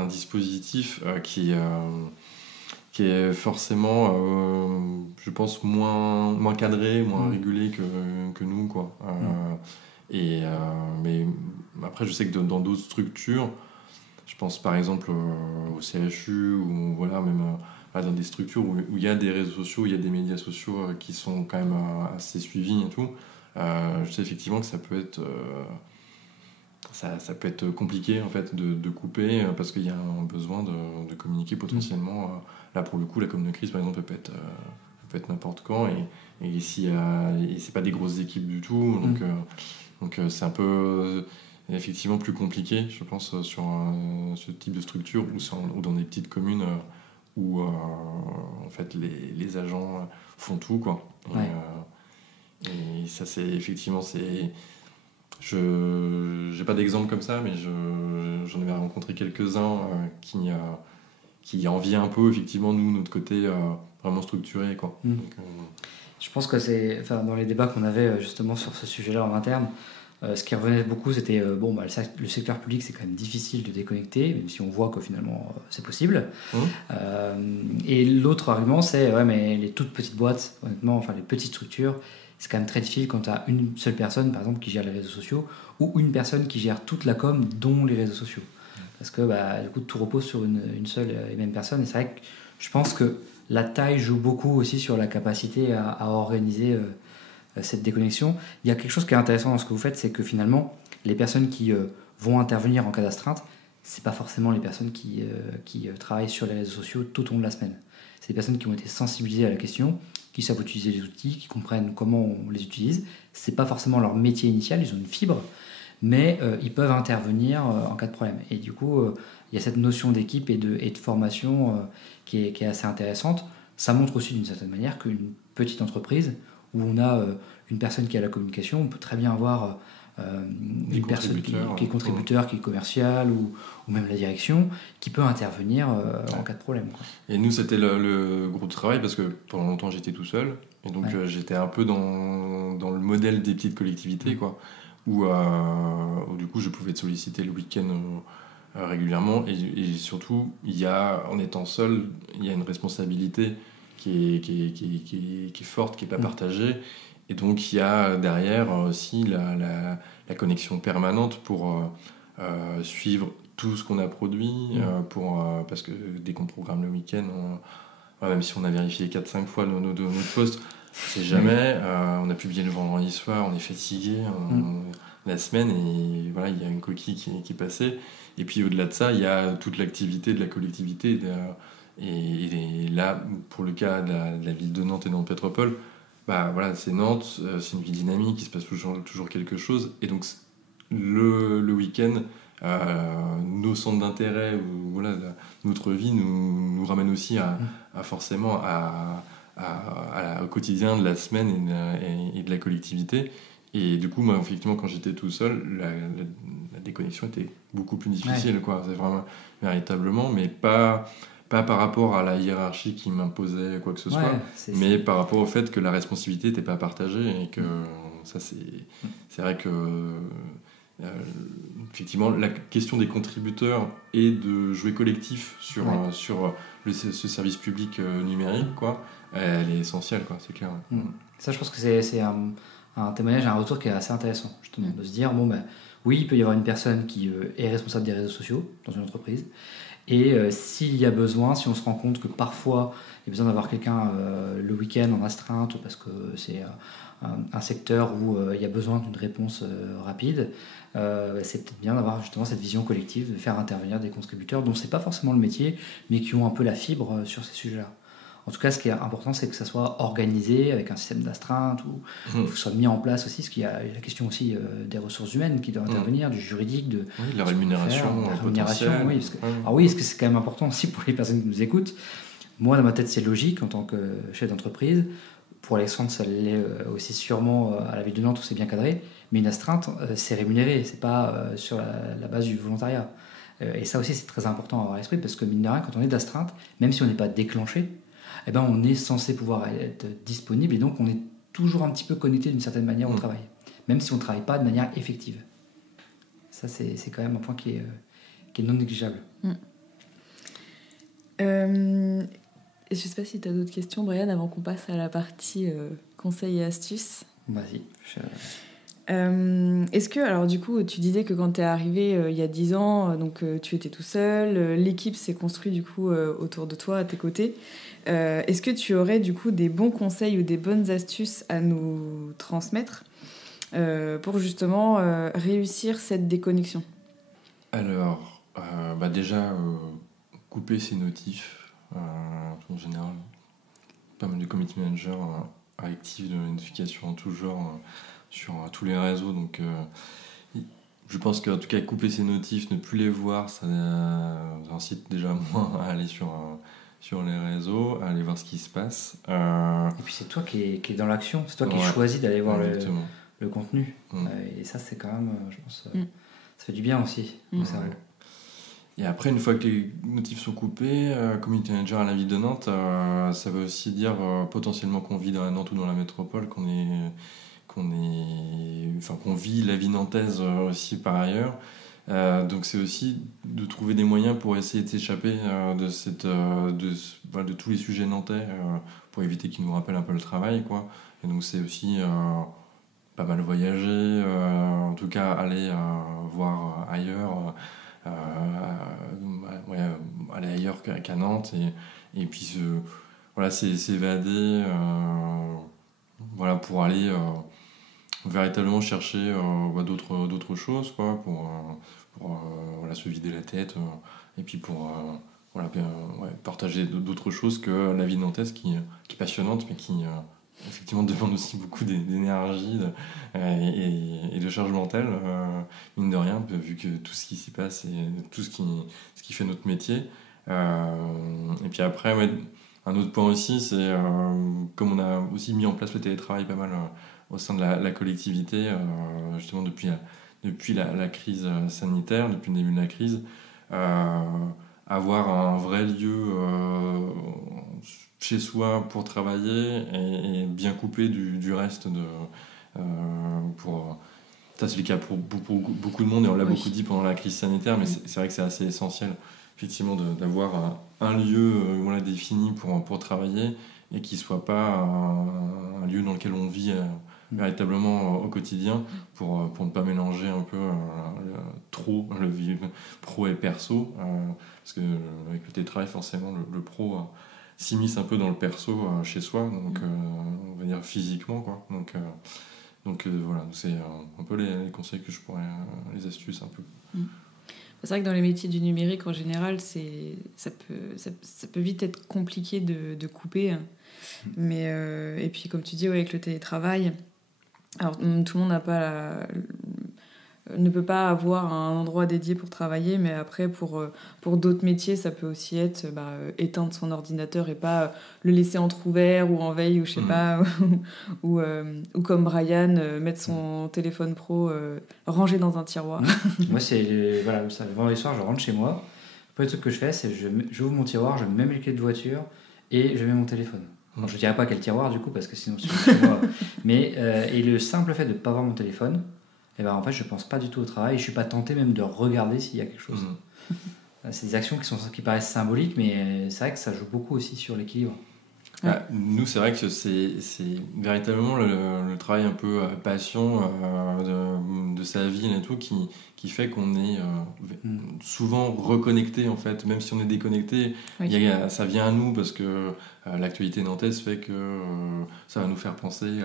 dispositif qui est forcément, je pense, moins cadré, moins régulé que nous, quoi. Mais après, je sais que dans d'autres structures, je pense par exemple au CHU ou voilà, même dans des structures où il y a des réseaux sociaux, il y a des médias sociaux qui sont quand même assez suivis et tout. Je sais effectivement que ça peut être compliqué en fait de couper parce qu'il y a un besoin de communiquer potentiellement. Là pour le coup, la com de crise par exemple peut être n'importe quand et c'est pas des grosses équipes du tout, donc c'est un peu effectivement plus compliqué, je pense, sur ce type de structure ou dans des petites communes où en fait les agents font tout, quoi. Et ça, c'est effectivement, j'ai pas d'exemple comme ça, mais j'en avais rencontré quelques-uns qui enviaient un peu effectivement nous notre côté vraiment structuré, quoi. Donc, je pense que dans les débats qu'on avait justement sur ce sujet-là en interne, ce qui revenait beaucoup, c'était le secteur public, c'est quand même difficile de déconnecter, même si on voit que finalement c'est possible. Et l'autre argument, c'est mais les toutes petites boîtes, honnêtement, enfin les petites structures, c'est quand même très difficile quand tu as une seule personne, par exemple, qui gère les réseaux sociaux, ou une personne qui gère toute la com, dont les réseaux sociaux. Parce que du coup, tout repose sur une seule et même personne. Et c'est vrai que je pense que la taille joue beaucoup aussi sur la capacité à organiser cette déconnexion. Il y a quelque chose qui est intéressant dans ce que vous faites, c'est que finalement, les personnes qui vont intervenir en cas d'astreinte, c'est pas forcément les personnes qui travaillent sur les réseaux sociaux tout au long de la semaine. C'est des personnes qui ont été sensibilisées à la question, qui savent utiliser les outils, qui comprennent comment on les utilise. C'est pas forcément leur métier initial, ils ont une fibre, mais ils peuvent intervenir en cas de problème. Et du coup, il y a cette notion d'équipe et de formation qui est assez intéressante. Ça montre aussi d'une certaine manière qu'une petite entreprise où on a une personne qui a la communication, on peut très bien avoir une personne qui est contributeur, qui est commercial, ou même la direction, qui peut intervenir en cas de problème, quoi. Et nous, c'était le groupe de travail, parce que pendant longtemps, j'étais tout seul, et donc j'étais un peu dans le modèle des petites collectivités, quoi, où du coup, je pouvais être sollicité le week-end régulièrement, et surtout, en étant seul, il y a une responsabilité qui est forte, qui n'est pas partagée. Et donc, il y a derrière aussi la connexion permanente pour suivre tout ce qu'on a produit, parce que dès qu'on programme le week-end, même si on a vérifié 4-5 fois notre post, c'est jamais. On a publié le vendredi soir, on est fatigué la semaine, et voilà, il y a une coquille qui est passée. Et puis au-delà de ça, il y a toute l'activité de la collectivité. Et là, pour le cas de la ville de Nantes et Nantes Métropole, voilà, c'est Nantes, c'est une ville dynamique, il se passe toujours quelque chose. Et donc, le week-end, nos centres d'intérêt, ou voilà, notre vie nous ramène aussi forcément au quotidien de la semaine et de la collectivité. Et du coup, moi, effectivement, quand j'étais tout seul, la déconnexion était beaucoup plus difficile, quoi. C'est vraiment véritablement, mais pas par rapport à la hiérarchie qui m'imposait quoi que ce soit, mais par rapport au fait que la responsabilité n'était pas partagée, et que ça, c'est vrai que effectivement, la question des contributeurs et de jouer collectif sur ce service public numérique, quoi, elle est essentielle, quoi, c'est clair. Ça, je pense que c'est un témoignage, un retour qui est assez intéressant, justement, de se dire, oui, il peut y avoir une personne qui est responsable des réseaux sociaux dans une entreprise, et s'il y a besoin, si on se rend compte que parfois il y a besoin d'avoir quelqu'un le week-end en astreinte, parce que c'est un secteur où il y a besoin d'une réponse rapide, c'est peut-être bien d'avoir justement cette vision collective, de faire intervenir des contributeurs dont c'est pas forcément le métier, mais qui ont un peu la fibre sur ces sujets-là. En tout cas, ce qui est important, c'est que ça soit organisé avec un système d'astreinte, ou que ce soit mis en place aussi, parce qu'il y a la question aussi des ressources humaines qui doivent intervenir, du juridique, de la rémunération. Oui, parce que c'est quand même important aussi pour les personnes qui nous écoutent. Moi, dans ma tête, c'est logique en tant que chef d'entreprise. Pour Alexandre, ça l'est aussi sûrement à la ville de Nantes où c'est bien cadré. Mais une astreinte, c'est rémunéré, c'est pas sur la base du volontariat. Et ça aussi, c'est très important à avoir à l'esprit, parce que mine de rien, quand on est d'astreinte, même si on n'est pas déclenché, eh ben, on est censé pouvoir être disponible, et donc on est toujours un petit peu connecté d'une certaine manière au travail, même si on ne travaille pas de manière effective. Ça, c'est quand même un point qui est non négligeable. Je ne sais pas si tu as d'autres questions, Brian, avant qu'on passe à la partie conseils et astuces. Vas-y. Est-ce que, alors du coup, tu disais que quand tu es arrivé il y a 10 ans, donc tu étais tout seul, l'équipe s'est construite du coup autour de toi, à tes côtés. Est-ce que tu aurais du coup des bons conseils ou des bonnes astuces à nous transmettre pour justement réussir cette déconnexion? Alors, déjà, couper ses notifs, en général. Pas mal de community managers actifs de notification toujours sur tous les réseaux, donc je pense qu'en tout cas couper ses notifs, ne plus les voir, ça incite déjà moins à aller sur les réseaux, à aller voir ce qui se passe. Et puis c'est toi qui es dans l'action, c'est toi qui choisis d'aller voir le contenu. Et ça, c'est quand même, je pense, ça fait du bien aussi. Sérieux. Et après, une fois que les notifs sont coupés, community manager à la ville de Nantes, ça veut aussi dire potentiellement qu'on vit dans la Nantes ou dans la métropole, qu'on vit la vie nantaise aussi par ailleurs. Donc c'est aussi de trouver des moyens pour essayer de s'échapper de tous les sujets nantais pour éviter qu'ils nous rappellent un peu le travail, quoi. Et donc c'est aussi pas mal voyager, en tout cas aller voir ailleurs, aller ailleurs qu'à Nantes, et puis s'évader pour aller véritablement chercher d'autres choses, quoi, pour se vider la tête, et puis pour partager d'autres choses que la vie nantaise qui est passionnante, mais qui effectivement demande aussi beaucoup d'énergie et de charge mentale, mine de rien, vu que tout ce qui s'y passe et tout ce qui fait notre métier. Et puis après, un autre point aussi, c'est comme on a aussi mis en place le télétravail pas mal au sein de la collectivité, justement depuis la crise sanitaire, depuis le début de la crise, avoir un vrai lieu chez soi pour travailler et bien coupé du reste ça c'est le cas pour beaucoup de monde, et on l'a beaucoup dit pendant la crise sanitaire, mais c'est vrai que c'est assez essentiel effectivement d'avoir un lieu défini pour travailler, et qui soit pas un lieu dans lequel on vit véritablement au quotidien, pour ne pas mélanger un peu trop le vie pro et perso, parce que avec le télétravail, forcément le pro s'immisce un peu dans le perso chez soi, donc on va dire physiquement, quoi. Donc voilà, c'est un peu les conseils que je pourrais, les astuces un peu. C'est vrai que dans les métiers du numérique, en général, ça peut vite être compliqué de couper. Mais, et puis, comme tu dis, avec le télétravail, alors tout le monde ne peut pas avoir un endroit dédié pour travailler, mais après, pour d'autres métiers, ça peut aussi être éteindre son ordinateur et pas le laisser entrouvert ou en veille, ou je sais pas, ou comme Brian, mettre son téléphone pro rangé dans un tiroir. Moi, le vendredi soir, je rentre chez moi. Le truc que je fais, c'est j'ouvre mon tiroir, je mets mes clés de voiture et je mets mon téléphone. Bon, je ne dirais pas quel tiroir, du coup, parce que sinon c'est chez moi. Mais, et le simple fait de ne pas avoir mon téléphone, en fait, je ne pense pas du tout au travail, et je ne suis pas tenté même de regarder s'il y a quelque chose. C'est des actions qui paraissent symboliques, mais c'est vrai que ça joue beaucoup aussi sur l'équilibre. Nous, c'est vrai que c'est véritablement le travail un peu passion de sa ville et tout qui fait qu'on est souvent reconnecté, en fait, même si on est déconnecté. Ça vient à nous parce que l'actualité nantaise fait que ça va nous faire penser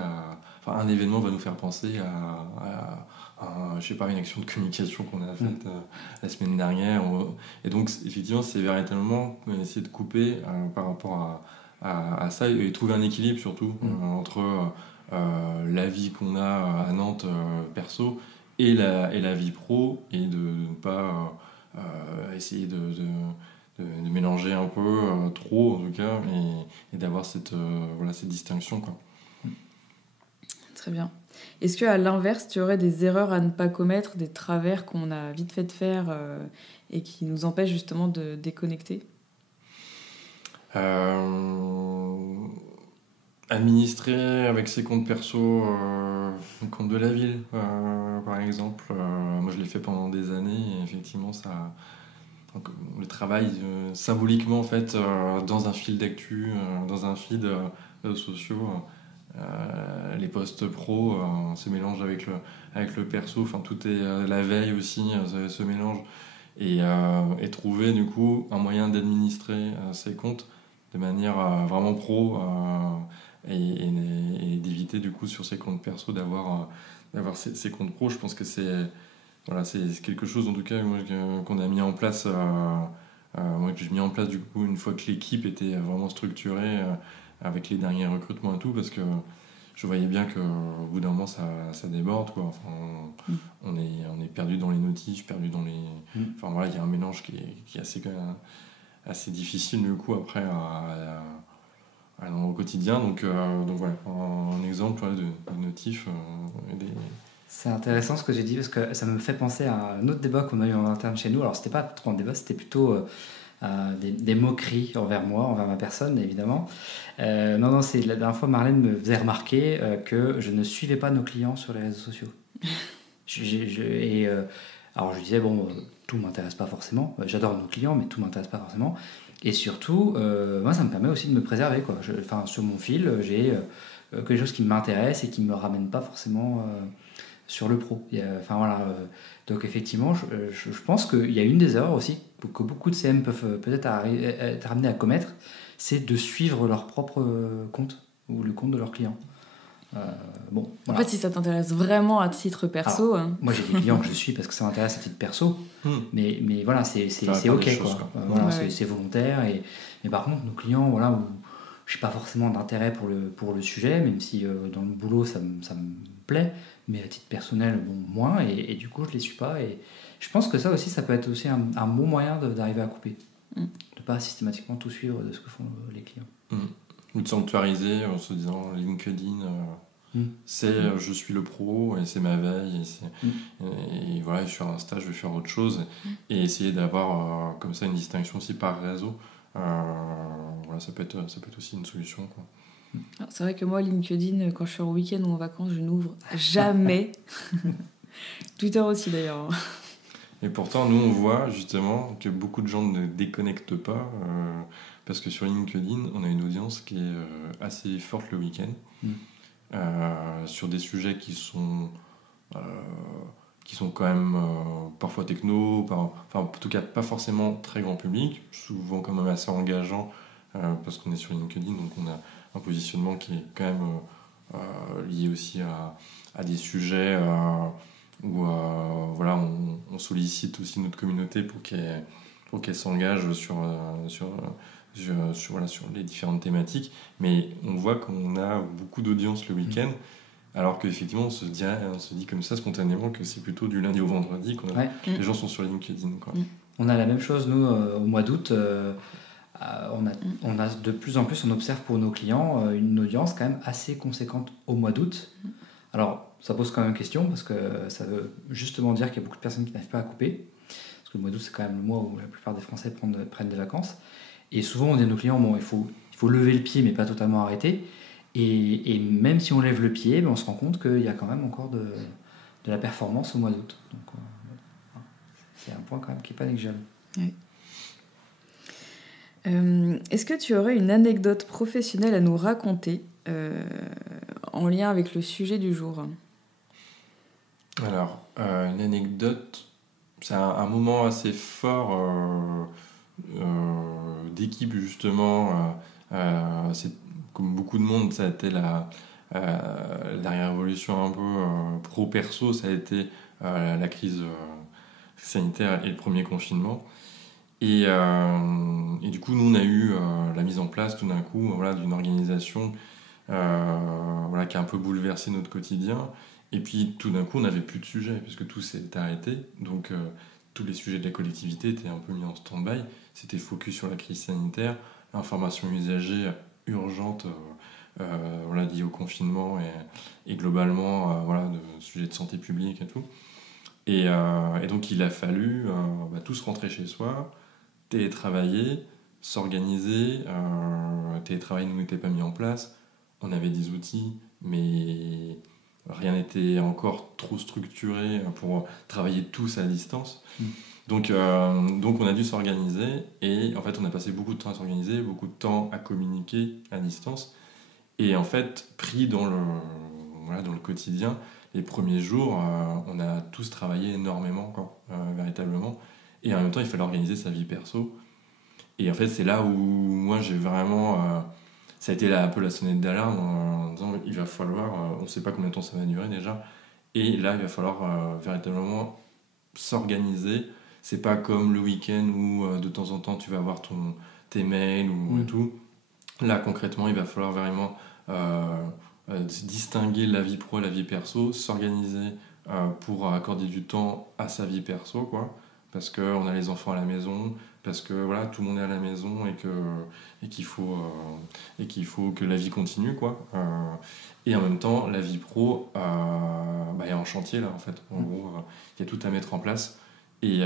un événement va nous faire penser à je sais pas, une action de communication qu'on a faite la semaine dernière, et donc effectivement c'est véritablement essayer de couper par rapport à ça, et trouver un équilibre surtout entre la vie qu'on a à Nantes perso et la vie pro, et de ne pas essayer de mélanger un peu trop, en tout cas, et d'avoir cette distinction, quoi. Très bien. Est-ce qu'à l'inverse, tu aurais des erreurs à ne pas commettre, des travers qu'on a vite fait de faire et qui nous empêchent justement de déconnecter ? Administrer avec ses comptes perso, le compte de la ville, par exemple. Moi, je l'ai fait pendant des années et effectivement, donc, le travail symboliquement en fait dans un fil d'actu, dans un feed réseaux sociaux, les posts pro se mélangent avec le perso. Enfin, tout est la veille aussi se mélange et trouver du coup un moyen d'administrer ses comptes de manière vraiment pro. Et d'éviter du coup sur ses comptes perso d'avoir ces comptes pro. Je pense que c'est quelque chose en tout cas qu'on a mis en place, moi que j'ai mis en place du coup une fois que l'équipe était vraiment structurée avec les derniers recrutements et tout, parce que je voyais bien qu'au bout d'un moment ça déborde quoi. Enfin, on est perdu dans les notifs, perdu dans les... Enfin voilà, il y a un mélange qui est assez, quand même, assez difficile du coup après au quotidien, donc voilà, un exemple de notif. C'est intéressant ce que tu dis parce que ça me fait penser à un autre débat qu'on a eu en interne chez nous. Alors c'était pas trop un débat, c'était plutôt des moqueries envers moi, envers ma personne évidemment. Non, c'est la dernière fois Marlène me faisait remarquer que je ne suivais pas nos clients sur les réseaux sociaux. Alors je disais bon, tout m'intéresse pas forcément. J'adore nos clients, mais tout m'intéresse pas forcément. Et surtout, moi, ça me permet aussi de me préserver, quoi. Sur mon fil, j'ai quelque chose qui m'intéresse et qui ne me ramène pas forcément sur le pro. Donc, effectivement, je pense qu'il y a une des erreurs aussi que beaucoup de CM peuvent peut-être être amenés à commettre, c'est de suivre leur propre compte ou le compte de leurs clients. Voilà. En fait, si ça t'intéresse vraiment à titre perso... Alors, moi, j'ai des clients que je suis parce que ça m'intéresse à titre perso, mais voilà, c'est ok, quoi. Voilà, ouais. C'est volontaire. Mais par contre, nos clients, voilà, où je n'ai pas forcément d'intérêt pour le sujet, même si dans le boulot, ça me plaît, mais à titre personnel, bon, moins, et du coup, je ne les suis pas. Et je pense que ça aussi, ça peut être aussi un bon moyen d'arriver à couper. De ne pas systématiquement tout suivre de ce que font les clients. Ou de sanctuariser en se disant LinkedIn, je suis le pro et c'est ma veille. Et voilà, sur Insta, je vais faire autre chose. Et essayer d'avoir comme ça une distinction aussi par réseau. Voilà, ça peut être aussi une solution, quoi. Alors, c'est vrai que moi, LinkedIn, quand je suis en week-end ou en vacances, je n'ouvre jamais. Twitter aussi, d'ailleurs. Et pourtant, nous, on voit justement que beaucoup de gens ne déconnectent pas, parce que sur LinkedIn, on a une audience qui est assez forte le week-end, sur des sujets qui sont quand même parfois techno, en tout cas pas forcément très grand public, souvent quand même assez engageant, parce qu'on est sur LinkedIn, donc on a un positionnement qui est quand même lié aussi à des sujets où voilà, on sollicite aussi notre communauté pour qu'elle s'engage sur les différentes thématiques. Mais on voit qu'on a beaucoup d'audience le week-end, alors qu'effectivement on se dit comme ça spontanément que c'est plutôt du lundi au vendredi les gens sont sur LinkedIn, quoi. On a la même chose nous au mois d'août. On a de plus en plus, on observe pour nos clients une audience quand même assez conséquente au mois d'août. Alors, ça pose quand même question parce que ça veut justement dire qu'il y a beaucoup de personnes qui n'arrivent pas à couper. Parce que le mois d'août, c'est quand même le mois où la plupart des Français prennent des vacances. Et souvent, on dit à nos clients, bon, il faut lever le pied, mais pas totalement arrêter. Et même si on lève le pied, on se rend compte qu'il y a quand même encore de la performance au mois d'août. Donc, c'est un point quand même qui n'est pas négligeable. Oui. Est-ce que tu aurais une anecdote professionnelle à nous raconter en lien avec le sujet du jour ? Alors, une anecdote, c'est un moment assez fort d'équipe justement. C'est, comme beaucoup de monde, ça a été la révolution un peu pro-perso, ça a été la crise sanitaire et le premier confinement. Et du coup, nous, on a eu la mise en place tout d'un coup d'une organisation qui a un peu bouleversé notre quotidien. Et puis, tout d'un coup, on n'avait plus de sujets, puisque tout s'est arrêté. Donc, tous les sujets de la collectivité étaient un peu mis en stand-by. C'était focus sur la crise sanitaire, l'information usagée urgente voilà, liés au confinement et globalement voilà, de sujets de santé publique et tout. Et donc il a fallu tous rentrer chez soi, télétravailler, s'organiser. Télétravail nous n'était pas mis en place. On avait des outils, mais rien n'était encore trop structuré pour travailler tous à distance. Donc on a dû s'organiser et en fait on a passé beaucoup de temps à s'organiser, beaucoup de temps à communiquer à distance et en fait pris dans le quotidien. Les premiers jours, on a tous travaillé énormément, véritablement. Et en même temps, il fallait organiser sa vie perso. Et en fait, c'est là où moi, j'ai vraiment... ça a été un peu la sonnette d'alarme en disant il va falloir... on ne sait pas combien de temps ça va durer déjà. Et là, il va falloir véritablement s'organiser. C'est pas comme le week-end où de temps en temps, tu vas voir tes mails ou tout. Là, concrètement, il va falloir vraiment... distinguer la vie pro et la vie perso, s'organiser pour accorder du temps à sa vie perso, quoi, parce qu'on a les enfants à la maison, parce que voilà, tout le monde est à la maison et qu'il faut que la vie continue, quoi. Et en même temps, la vie pro est en chantier, là, en fait. En gros, il y a tout à mettre en place. Et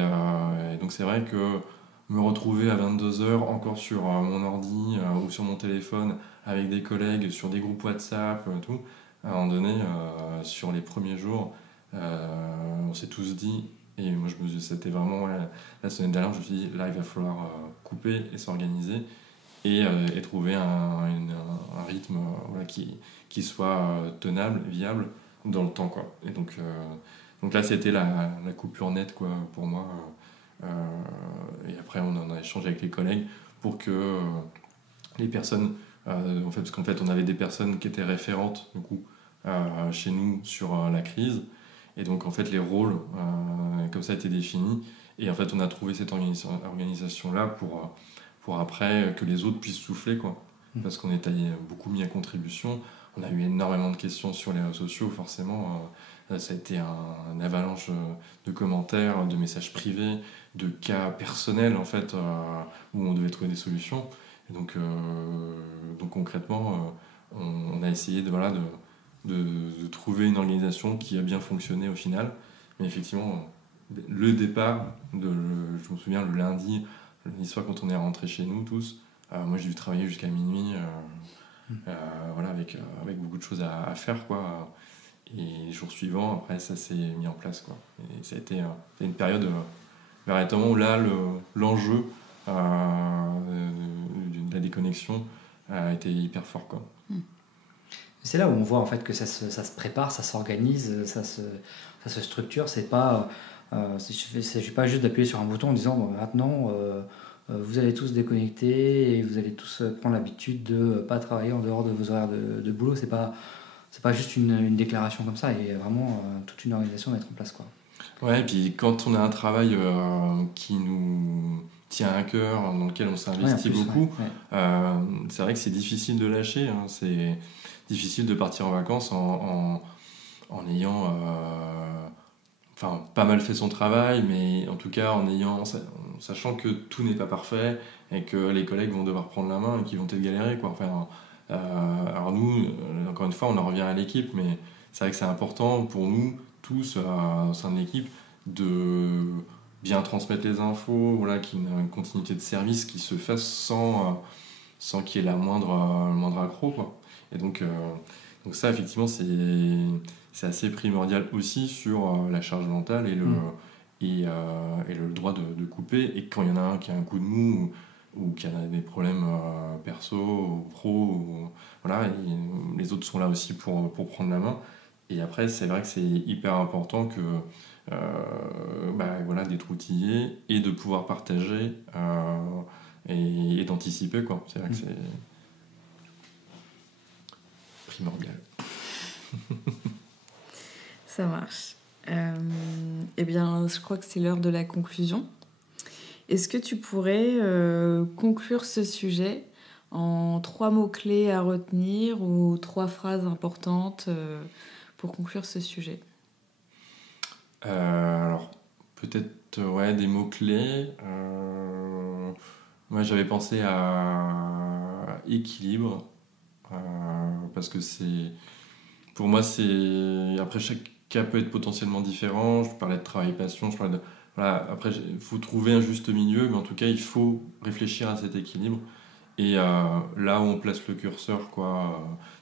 donc, c'est vrai que me retrouver à 22h encore sur mon ordi ou sur mon téléphone avec des collègues sur des groupes WhatsApp, tout. À un moment donné, sur les premiers jours, on s'est tous dit, et moi c'était vraiment la sonnette d'alarme, je me suis dit, là il va falloir couper et s'organiser et trouver un rythme qui soit tenable, viable dans le temps, quoi. Et donc là c'était la coupure nette, quoi, pour moi. Et après on en a échangé avec les collègues pour que les personnes... parce qu'en fait, on avait des personnes qui étaient référentes du coup, chez nous sur la crise. Et donc, en fait, les rôles, comme ça, étaient définis. Et en fait, on a trouvé cette organisation-là pour après que les autres puissent souffler, quoi. Parce qu'on était beaucoup mis à contribution. On a eu énormément de questions sur les réseaux sociaux, forcément. Ça a été un avalanche de commentaires, de messages privés, de cas personnels, en fait, où on devait trouver des solutions. Et donc concrètement, on a essayé de trouver une organisation qui a bien fonctionné au final. Mais effectivement, le départ, je me souviens le lundi soir quand on est rentré chez nous tous, moi j'ai dû travailler jusqu'à minuit, voilà, avec beaucoup de choses à faire, quoi. Et les jours suivants, après, ça s'est mis en place, quoi. Et ça a été une période véritablement où là, l'enjeu de la déconnexion a été hyper fort, quoi. C'est là où on voit en fait que ça se prépare, ça s'organise, ça se structure. C'est pas, il s'agit pas juste d'appuyer sur un bouton en disant bon, maintenant vous allez tous déconnecter et vous allez tous prendre l'habitude de pas travailler en dehors de vos horaires de boulot. C'est pas juste une déclaration comme ça, il y a vraiment toute une organisation à mettre en place, quoi. Ouais, et puis quand on a un travail qui nous tient à cœur, dans lequel on s'investit beaucoup, c'est vrai que c'est difficile de lâcher, hein. C'est difficile de partir en vacances en ayant pas mal fait son travail, mais en tout cas en sachant que tout n'est pas parfait et que les collègues vont devoir prendre la main et qu'ils vont peut-être galérer, quoi. Alors nous, encore une fois, on en revient à l'équipe, mais c'est vrai que c'est important pour nous tous au sein de l'équipe de bien transmettre les infos, voilà, qu'il y ait une continuité de service qui se fasse sans qu'il y ait le moindre accroc, quoi. Et donc ça, effectivement, c'est assez primordial aussi sur la charge mentale et le droit de couper. Et quand il y en a un qui a un coup de mou ou qui a des problèmes perso ou pro, voilà, les autres sont là aussi pour prendre la main. Et après, c'est vrai que c'est hyper important que voilà, d'être outillé et de pouvoir partager et d'anticiper, quoi. C'est vrai que c'est primordial. Ça marche. Eh bien, je crois que c'est l'heure de la conclusion. Est-ce que tu pourrais conclure ce sujet en 3 mots-clés à retenir ou 3 phrases importantes pour conclure ce sujet? Alors, peut-être des mots-clés. Moi, j'avais pensé à équilibre, parce que pour moi, après, chaque cas peut être potentiellement différent. Je parlais de travail passion, voilà, après, il faut trouver un juste milieu, mais en tout cas, il faut réfléchir à cet équilibre. Et là où on place le curseur,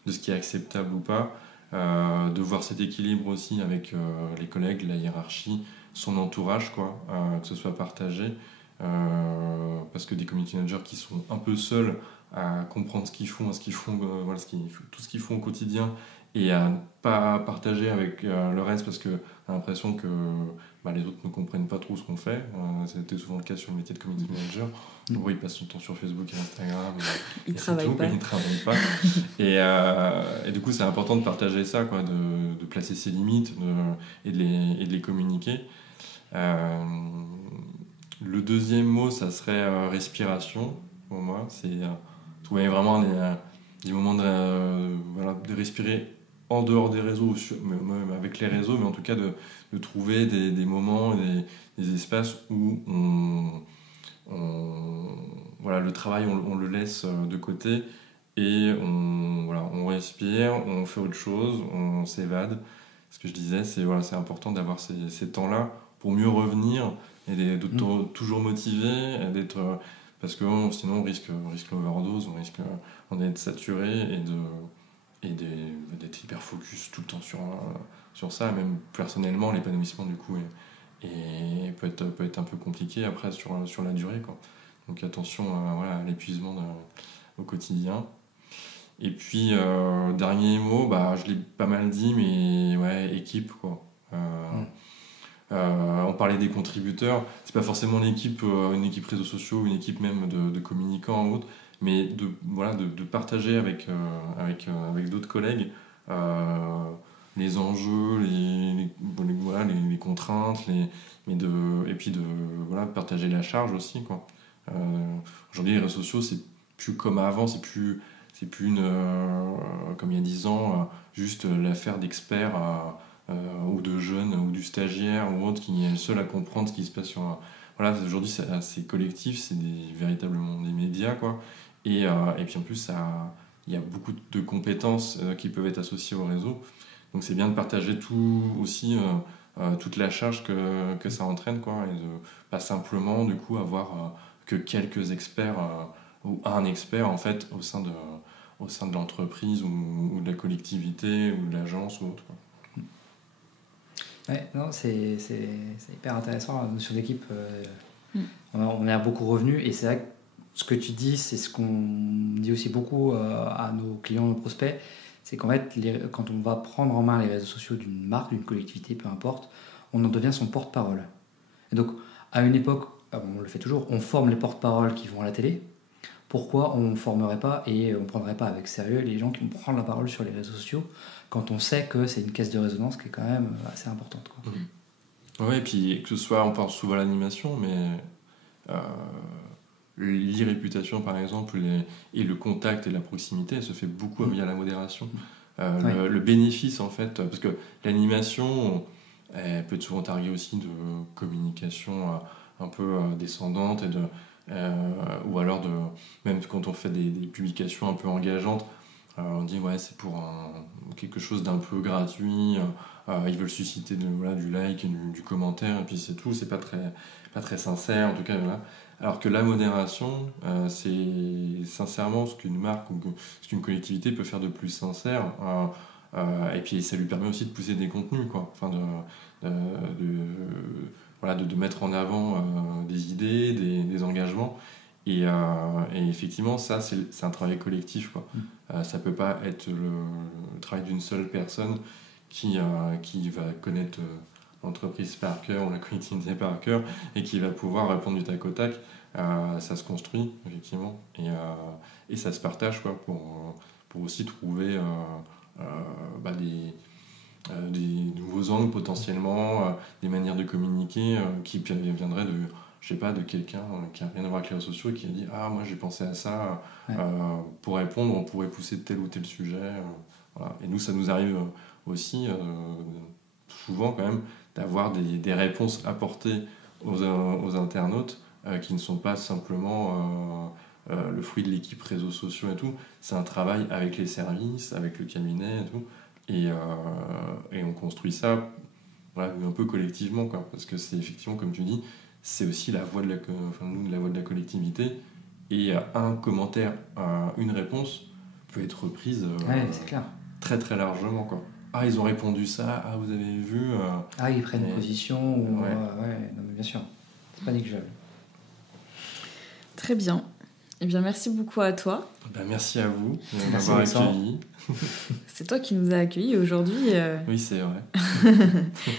de ce qui est acceptable ou pas, de voir cet équilibre aussi avec les collègues, la hiérarchie, son entourage, que ce soit partagé. Parce que des community managers qui sont un peu seuls à comprendre ce qu'ils font, tout ce qu'ils font au quotidien, et à ne pas partager avec le reste parce qu'on a l'impression que les autres ne comprennent pas trop ce qu'on fait. C'était souvent le cas sur le métier de community manager. Bon, il passe son temps sur Facebook et Instagram. Il ne travaille pas. Il travaille pas. Et du coup, c'est important de partager ça, de placer ses limites et de les communiquer. Le deuxième mot, ça serait respiration, pour moi. C'est trouver vraiment des moments de respirer en dehors des réseaux, même avec les réseaux, mais en tout cas de trouver des moments, des espaces où le travail, on le laisse de côté et on respire, on fait autre chose, on s'évade. Ce que je disais, c'est important d'avoir ces temps-là pour mieux revenir et d'être toujours motivé, parce que sinon on risque l'overdose, on risque d'être saturé et d'être hyper focus tout le temps sur ça. Même personnellement, l'épanouissement du coup peut être un peu compliqué après sur la durée, Donc attention à l'épuisement au quotidien. Et puis dernier mot, je l'ai pas mal dit, mais équipe, on parlait des contributeurs, c'est pas forcément une équipe réseaux sociaux, une équipe même de communicants ou autre, mais de partager avec d'autres collègues les enjeux, les contraintes, et puis de partager la charge aussi, Aujourd'hui, les réseaux sociaux, c'est plus comme avant, c'est plus comme il y a 10 ans, juste l'affaire d'experts ou de jeunes ou du stagiaire ou autre qui est le seul à comprendre ce qui se passe sur... Aujourd'hui, c'est assez collectif, c'est véritablement des médias, Et puis en plus, il y a beaucoup de compétences qui peuvent être associées au réseau. Donc c'est bien de partager tout aussi, toute la charge que ça entraîne, et de pas simplement du coup avoir que quelques experts ou un expert en fait au sein de l'entreprise ou de la collectivité ou de l'agence ou autre. Ouais, non, c'est hyper intéressant la notion d'équipe. On est beaucoup revenu et c'est vrai que ce que tu dis, c'est ce qu'on dit aussi beaucoup à nos clients, nos prospects, c'est qu'en fait, quand on va prendre en main les réseaux sociaux d'une marque, d'une collectivité, peu importe, on en devient son porte-parole. Et donc, à une époque, on le fait toujours, on forme les porte-paroles qui vont à la télé. Pourquoi on ne formerait pas et on ne prendrait pas avec sérieux les gens qui vont prendre la parole sur les réseaux sociaux quand on sait que c'est une caisse de résonance qui est quand même assez importante, Oui, et puis que ce soit, on pense souvent à l'animation, mais l'irréputation par exemple, et le contact et la proximité, se fait beaucoup via la modération. Le bénéfice en fait, parce que l'animation, elle peut être souvent targuée aussi de communication un peu descendante ou alors même quand on fait des publications un peu engageantes, on dit c'est pour quelque chose d'un peu gratuit, ils veulent susciter du like et du commentaire et puis c'est tout, c'est pas très sincère en tout cas. Alors que la modération, c'est sincèrement ce qu'une marque ou ce qu'une collectivité peut faire de plus sincère, et puis ça lui permet aussi de pousser des contenus, de mettre en avant des idées, des engagements. Et effectivement, ça, c'est un travail collectif. Ça peut pas être le travail d'une seule personne qui va connaître l'entreprise par cœur ou la collectivité par cœur et qui va pouvoir répondre du tac au tac. Ça se construit, effectivement. Et ça se partage pour aussi trouver des nouveaux angles potentiellement, des manières de communiquer qui viendraient de quelqu'un qui n'a rien à voir avec les réseaux sociaux et qui a dit moi j'ai pensé à ça, pour répondre on pourrait pousser tel ou tel sujet, et nous ça nous arrive aussi souvent quand même d'avoir des réponses apportées aux internautes qui ne sont pas simplement le fruit de l'équipe réseaux sociaux et tout. C'est un travail avec les services, avec le cabinet et tout. Et on construit ça un peu collectivement, quoi. Parce que c'est effectivement, comme tu dis, c'est aussi la voix de la collectivité. Et un commentaire, une réponse peut être prise c'est clair. très très largement, quoi. Ah, ils ont répondu ça, ah, vous avez vu ils prennent une position ou... Ouais. Non, mais bien sûr, c'est pas négligeable. Très bien. Eh bien, merci beaucoup à toi. Merci à vous de Merci, m'avoir Vincent. accueilli. C'est toi qui nous as accueillis aujourd'hui Oui, c'est vrai.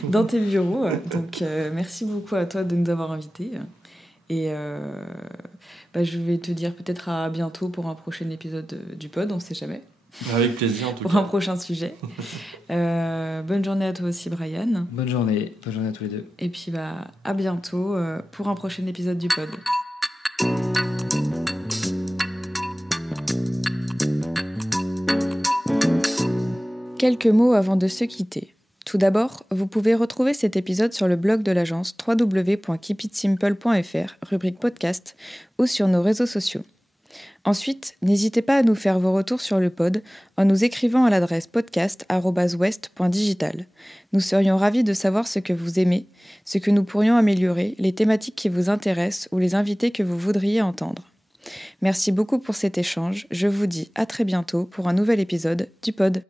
dans tes bureaux. Donc, merci beaucoup à toi de nous avoir invités. Et je vais te dire peut-être à bientôt pour un prochain épisode du pod, on ne sait jamais. Avec plaisir, en tout pour cas. un prochain sujet. Bonne journée à toi aussi, Brian. Bonne journée à tous les deux. Et puis à bientôt pour un prochain épisode du pod. Quelques mots avant de se quitter. Tout d'abord, vous pouvez retrouver cet épisode sur le blog de l'agence www.keepitsimple.fr, rubrique podcast, ou sur nos réseaux sociaux. Ensuite, n'hésitez pas à nous faire vos retours sur le pod en nous écrivant à l'adresse podcast@west.digital. Nous serions ravis de savoir ce que vous aimez, ce que nous pourrions améliorer, les thématiques qui vous intéressent ou les invités que vous voudriez entendre. Merci beaucoup pour cet échange. Je vous dis à très bientôt pour un nouvel épisode du pod.